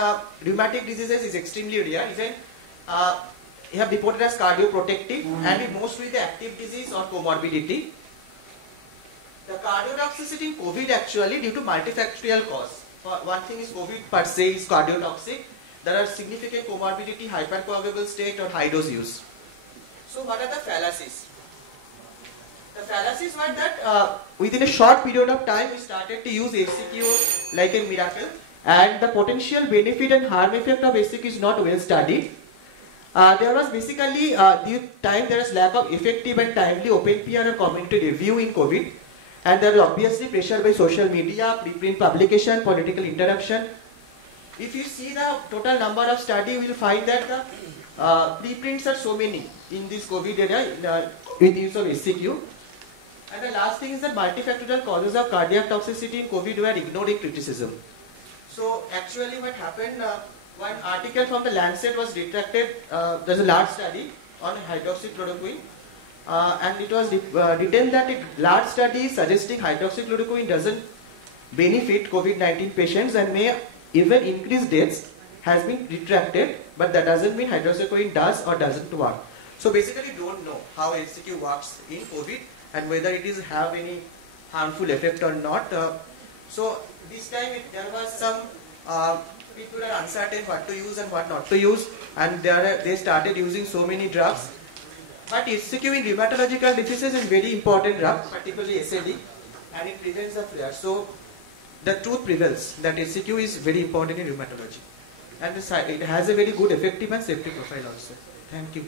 rheumatic diseases is extremely rare. Even you have reported as cardioprotective and mostly the active disease or comorbidity. The cardiotoxicity in COVID actually due to multifactorial cause. One thing is COVID per se is cardiotoxic. There are significant comorbidity, hypercoagulable state or high dose use. So what are the fallacies? The fallacies were that within a short period of time we started to use SCQ like a miracle, and the potential benefit and harm effect of SCQ is not well studied. There was basically due time there is lack of effective and timely open peer and community review in COVID, and there is obviously pressure by social media, preprint publication, political interaction. If you see the total number of study, you will find that the preprints are so many in this COVID area with use of SCQ. And the last thing is that multifactorial causes of cardiac toxicity in COVID were ignored in criticism. So actually what happened, one article from the Lancet was retracted. There's a large study on hydroxychloroquine, and it was written that a large study suggesting hydroxychloroquine doesn't benefit COVID-19 patients and may even increase deaths has been retracted, but that doesn't mean hydroxychloroquine does or doesn't work. So basically don't know how SCQ works in COVID and whether it is have any harmful effect or not. So this time there was some people are uncertain what to use and what not to use, and they started using so many drugs. But SCQ in rheumatological diseases is very important drug, particularly SAD, and it prevents the flare. So the truth prevails that SCQ is very important in rheumatology, and it has a very good effective and safety profile also. Thank you.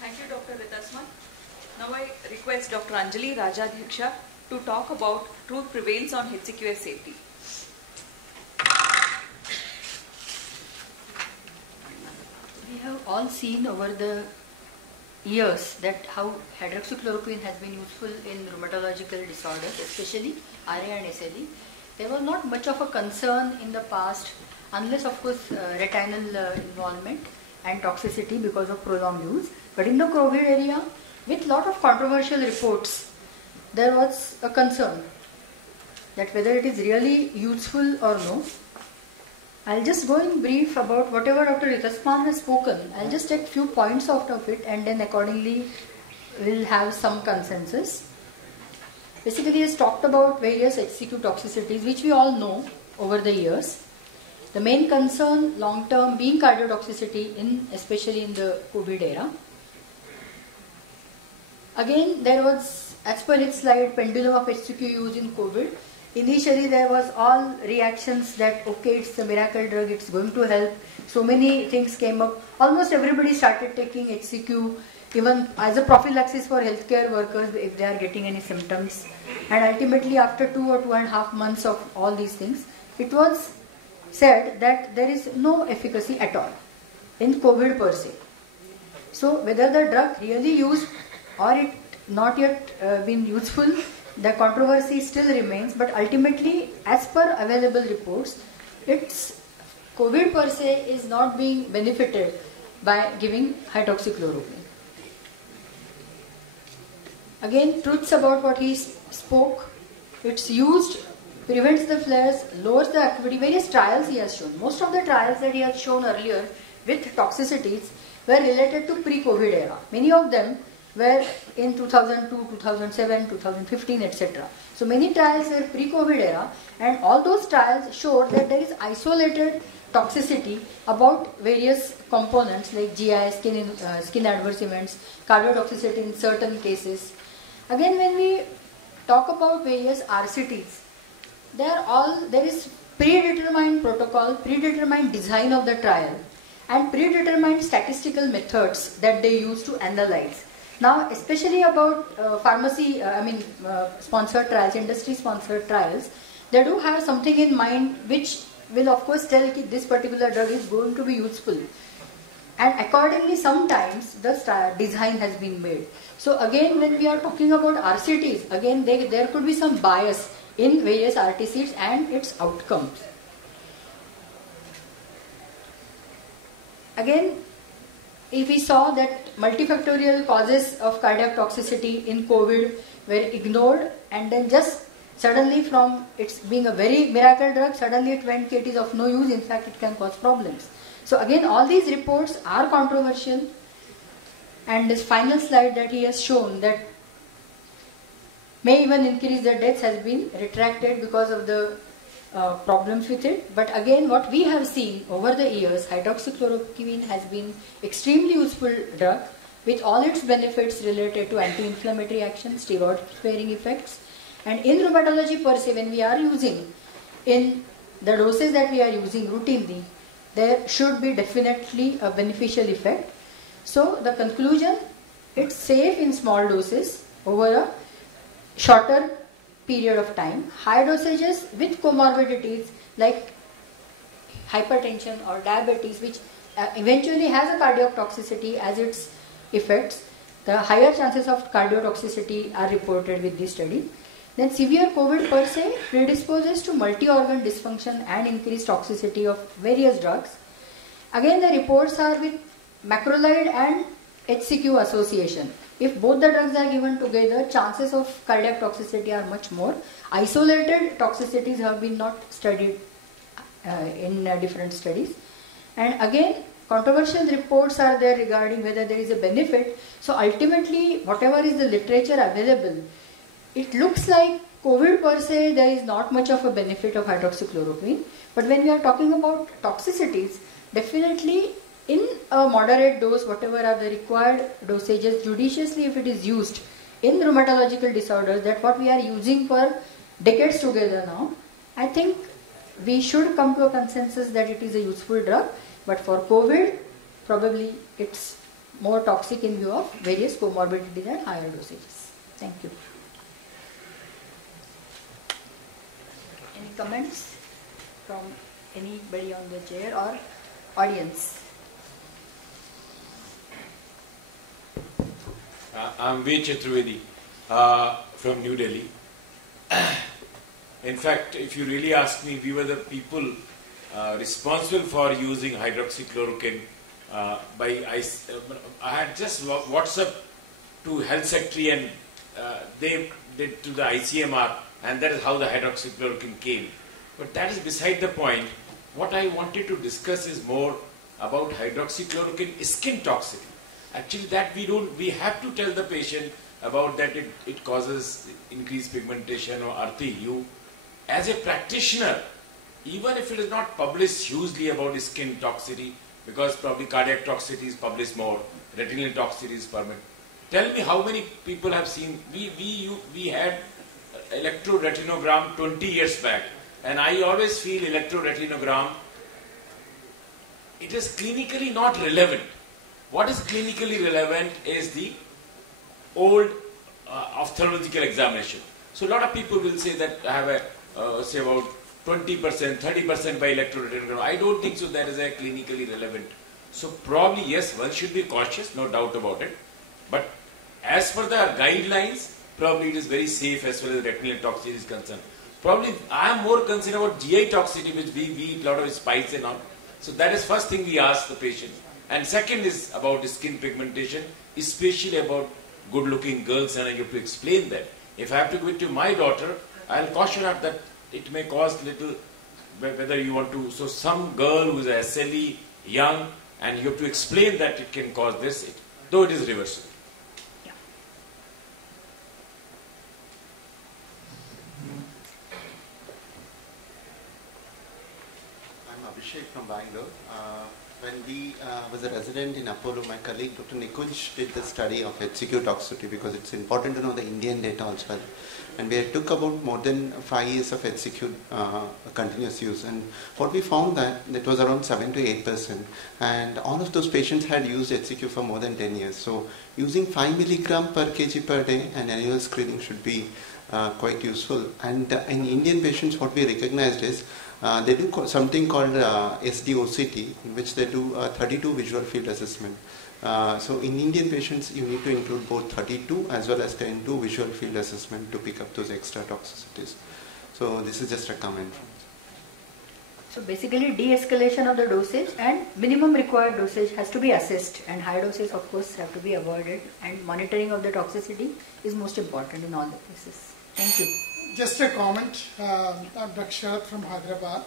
Thank you, Dr. Ritasman. Now I request Dr. Anjali Rajadhyaksha to talk about truth prevails on HCQS safety. We have all seen over the years that how hydroxychloroquine has been useful in rheumatological disorders, especially RA and SLE. There was not much of a concern in the past, unless of course retinal involvement and toxicity because of prolonged use. But in the COVID area, with lot of controversial reports, there was a concern that whether it is really useful or no. I'll just go in brief about whatever Dr. Ritasman has spoken. I'll just take few points out of it and then accordingly we'll have some consensus. Basically, he has talked about various HCQ toxicities which we all know over the years. The main concern long term being cardiotoxicity, especially in the COVID era. Again, there was, as per its slide, pendulum of HCQ use in COVID. Initially, there was all reactions that, okay, it's a miracle drug, it's going to help. So many things came up. Almost everybody started taking HCQ, even as a prophylaxis for healthcare workers if they are getting any symptoms. And ultimately, after 2 or 2.5 months of all these things, it was said that there is no efficacy at all in COVID per se. So, whether the drug really used or it not yet been useful, the controversy still remains, but ultimately, as per available reports, its COVID per se is not being benefited by giving hydroxychloroquine. Again, truths about what he spoke. It's used, prevents the flares, lowers the activity. Various trials he has shown. Most of the trials that he has shown earlier with toxicities were related to pre-COVID era. Many of them were in 2002, 2007, 2015, etc. So many trials were pre-COVID era, and all those trials showed that there is isolated toxicity about various components like GI, skin adverse events, cardiotoxicity in certain cases. Again, when we talk about various RCTs, there is predetermined protocol, predetermined design of the trial, and predetermined statistical methods that they use to analyze. Now, especially about sponsored trials, industry-sponsored trials, they do have something in mind which will of course tell that this particular drug is going to be useful. And accordingly, sometimes the design has been made. So again, when we are talking about RCTs, again there could be some bias in various RTCs and its outcomes. Again, if we saw that multifactorial causes of cardiac toxicity in COVID were ignored, and then just suddenly from its being a very miracle drug, suddenly it went, it is of no use, in fact it can cause problems. So again, all these reports are controversial, and this final slide that he has shown that may even increase the deaths has been retracted because of the problems with it. But again, what we have seen over the years, hydroxychloroquine has been extremely useful drug with all its benefits related to anti-inflammatory action, steroid sparing effects. And in rheumatology per se, when we are using in the doses that we are using routinely, there should be definitely a beneficial effect. So the conclusion, it's safe in small doses over a shorter period of time. High dosages with comorbidities like hypertension or diabetes, which eventually has a cardiac toxicity as its effects, the higher chances of cardiotoxicity are reported with this study. Then severe COVID per se predisposes to multi-organ dysfunction and increased toxicity of various drugs. Again, the reports are with macrolide and HCQ association. If both the drugs are given together, chances of cardiac toxicity are much more. Isolated toxicities have been not studied in different studies. And again, controversial reports are there regarding whether there is a benefit. So ultimately, whatever is the literature available, it looks like COVID per se, there is not much of a benefit of hydroxychloroquine. But when we are talking about toxicities, definitely in a moderate dose, whatever are the required dosages, judiciously if it is used in rheumatological disorders, that what we are using for decades together now, I think we should come to a consensus that it is a useful drug. But for COVID, probably it's more toxic in view of various comorbidities and higher dosages. Thank you. Any comments from anybody on the chair or audience? I'm V. Chaturvedi from New Delhi. In fact, if you really ask me, we were the people responsible for using hydroxychloroquine. I had just WhatsApp to Health Secretary and they did to the ICMR, and that is how the hydroxychloroquine came. But that is beside the point. What I wanted to discuss is more about hydroxychloroquine skin toxicity. Actually, that we have to tell the patient about that it causes increased pigmentation or arthi. You, as a practitioner, even if it is not published hugely about skin toxicity, because probably cardiac toxicity is published more, retinal toxicity is permitted. Tell me how many people have seen, we had electroretinogram 20 years back, and I always feel electroretinogram, it is clinically not relevant. What is clinically relevant is the old ophthalmological examination. So a lot of people will say that I have a, say about 20%, 30% by electroretinogram. I don't think so that is a clinically relevant. So probably yes, one should be cautious, no doubt about it. But as per the guidelines, probably it is very safe as far as retinal toxicity is concerned. Probably I am more concerned about GI toxicity, which we eat a lot of spice and all. So that is first thing we ask the patient. And second is about skin pigmentation, especially about good-looking girls, and I have to explain that. If I have to give it to my daughter, I'll caution her that it may cause little, whether you want to, so some girl who is a SLE, young, and you have to explain that it can cause this, though it is reversible. Yeah. I'm Abhishek from Bangalore. When we was a resident in Apollo, my colleague Dr. Nikunj did the study of HCQ toxicity, because it's important to know the Indian data also. And we took about more than 5 years of HCQ continuous use, and what we found that it was around 7 to 8%, and all of those patients had used HCQ for more than 10 years. So using 5 milligram per kg per day and annual screening should be quite useful. And in Indian patients, what we recognized is they do something called SDOCT, in which they do 32 visual field assessment. So in Indian patients, you need to include both 32 as well as 10-2 visual field assessment to pick up those extra toxicities. So this is just a comment. So basically, de-escalation of the dosage and minimum required dosage has to be assessed, and high doses of course have to be avoided, and monitoring of the toxicity is most important in all the cases. Thank you. Just a comment, I'm Dr. Sharat from Hyderabad.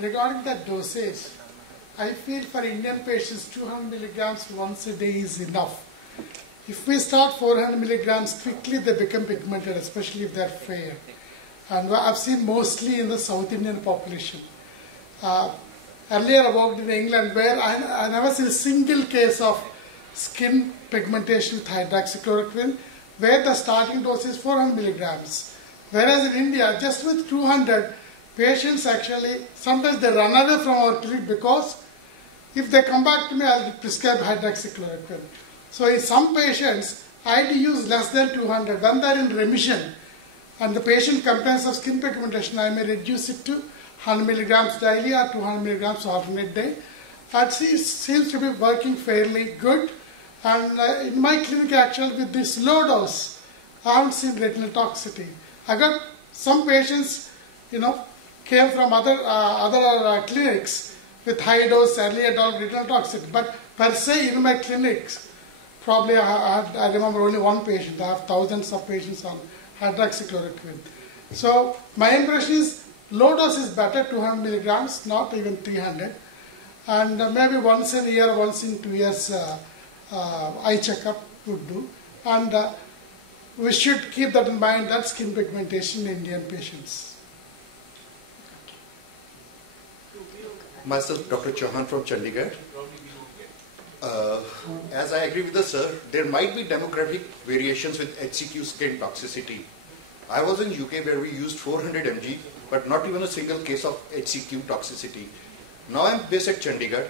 Regarding the dosage, I feel for Indian patients 200 milligrams once a day is enough. If we start 400 milligrams, quickly they become pigmented, especially if they are fair. and I've seen mostly in the South Indian population. Earlier I worked in England where I never seen a single case of skin pigmentation with hydroxychloroquine, where the starting dose is 400 milligrams. Whereas in India, just with 200, patients actually, sometimes they run away from our clinic because if they come back to me, I'll prescribe hydroxychloroquine. So in some patients, I use less than 200. When they're in remission and the patient complains of skin pigmentation, I may reduce it to 100 milligrams daily or 200 milligrams alternate day. That seems to be working fairly good. And in my clinic actually with this low dose, I haven't seen retinal toxicity. I got some patients, came from other clinics with high dose early adult retinal toxicity. But per se in my clinics, probably I remember only one patient. I have thousands of patients on hydroxychloroquine. So my impression is low dose is better, 200 milligrams, not even 300. And maybe once in a year, once in 2 years, eye checkup would do. And we should keep that in mind, that skin pigmentation in Indian patients. Myself, Dr. Chauhan from Chandigarh. As I agree with the sir, there might be demographic variations with HCQ skin toxicity. I was in UK where we used 400 mg, but not even a single case of HCQ toxicity. Now I'm based at Chandigarh.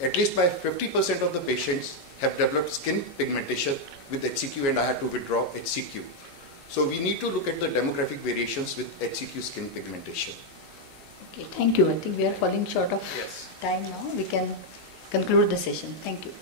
At least by 50% of the patients have developed skin pigmentation with HCQ, and I had to withdraw HCQ. So we need to look at the demographic variations with HCQ skin pigmentation. Okay, thank you. I think we are falling short of time now. We can conclude the session. Thank you.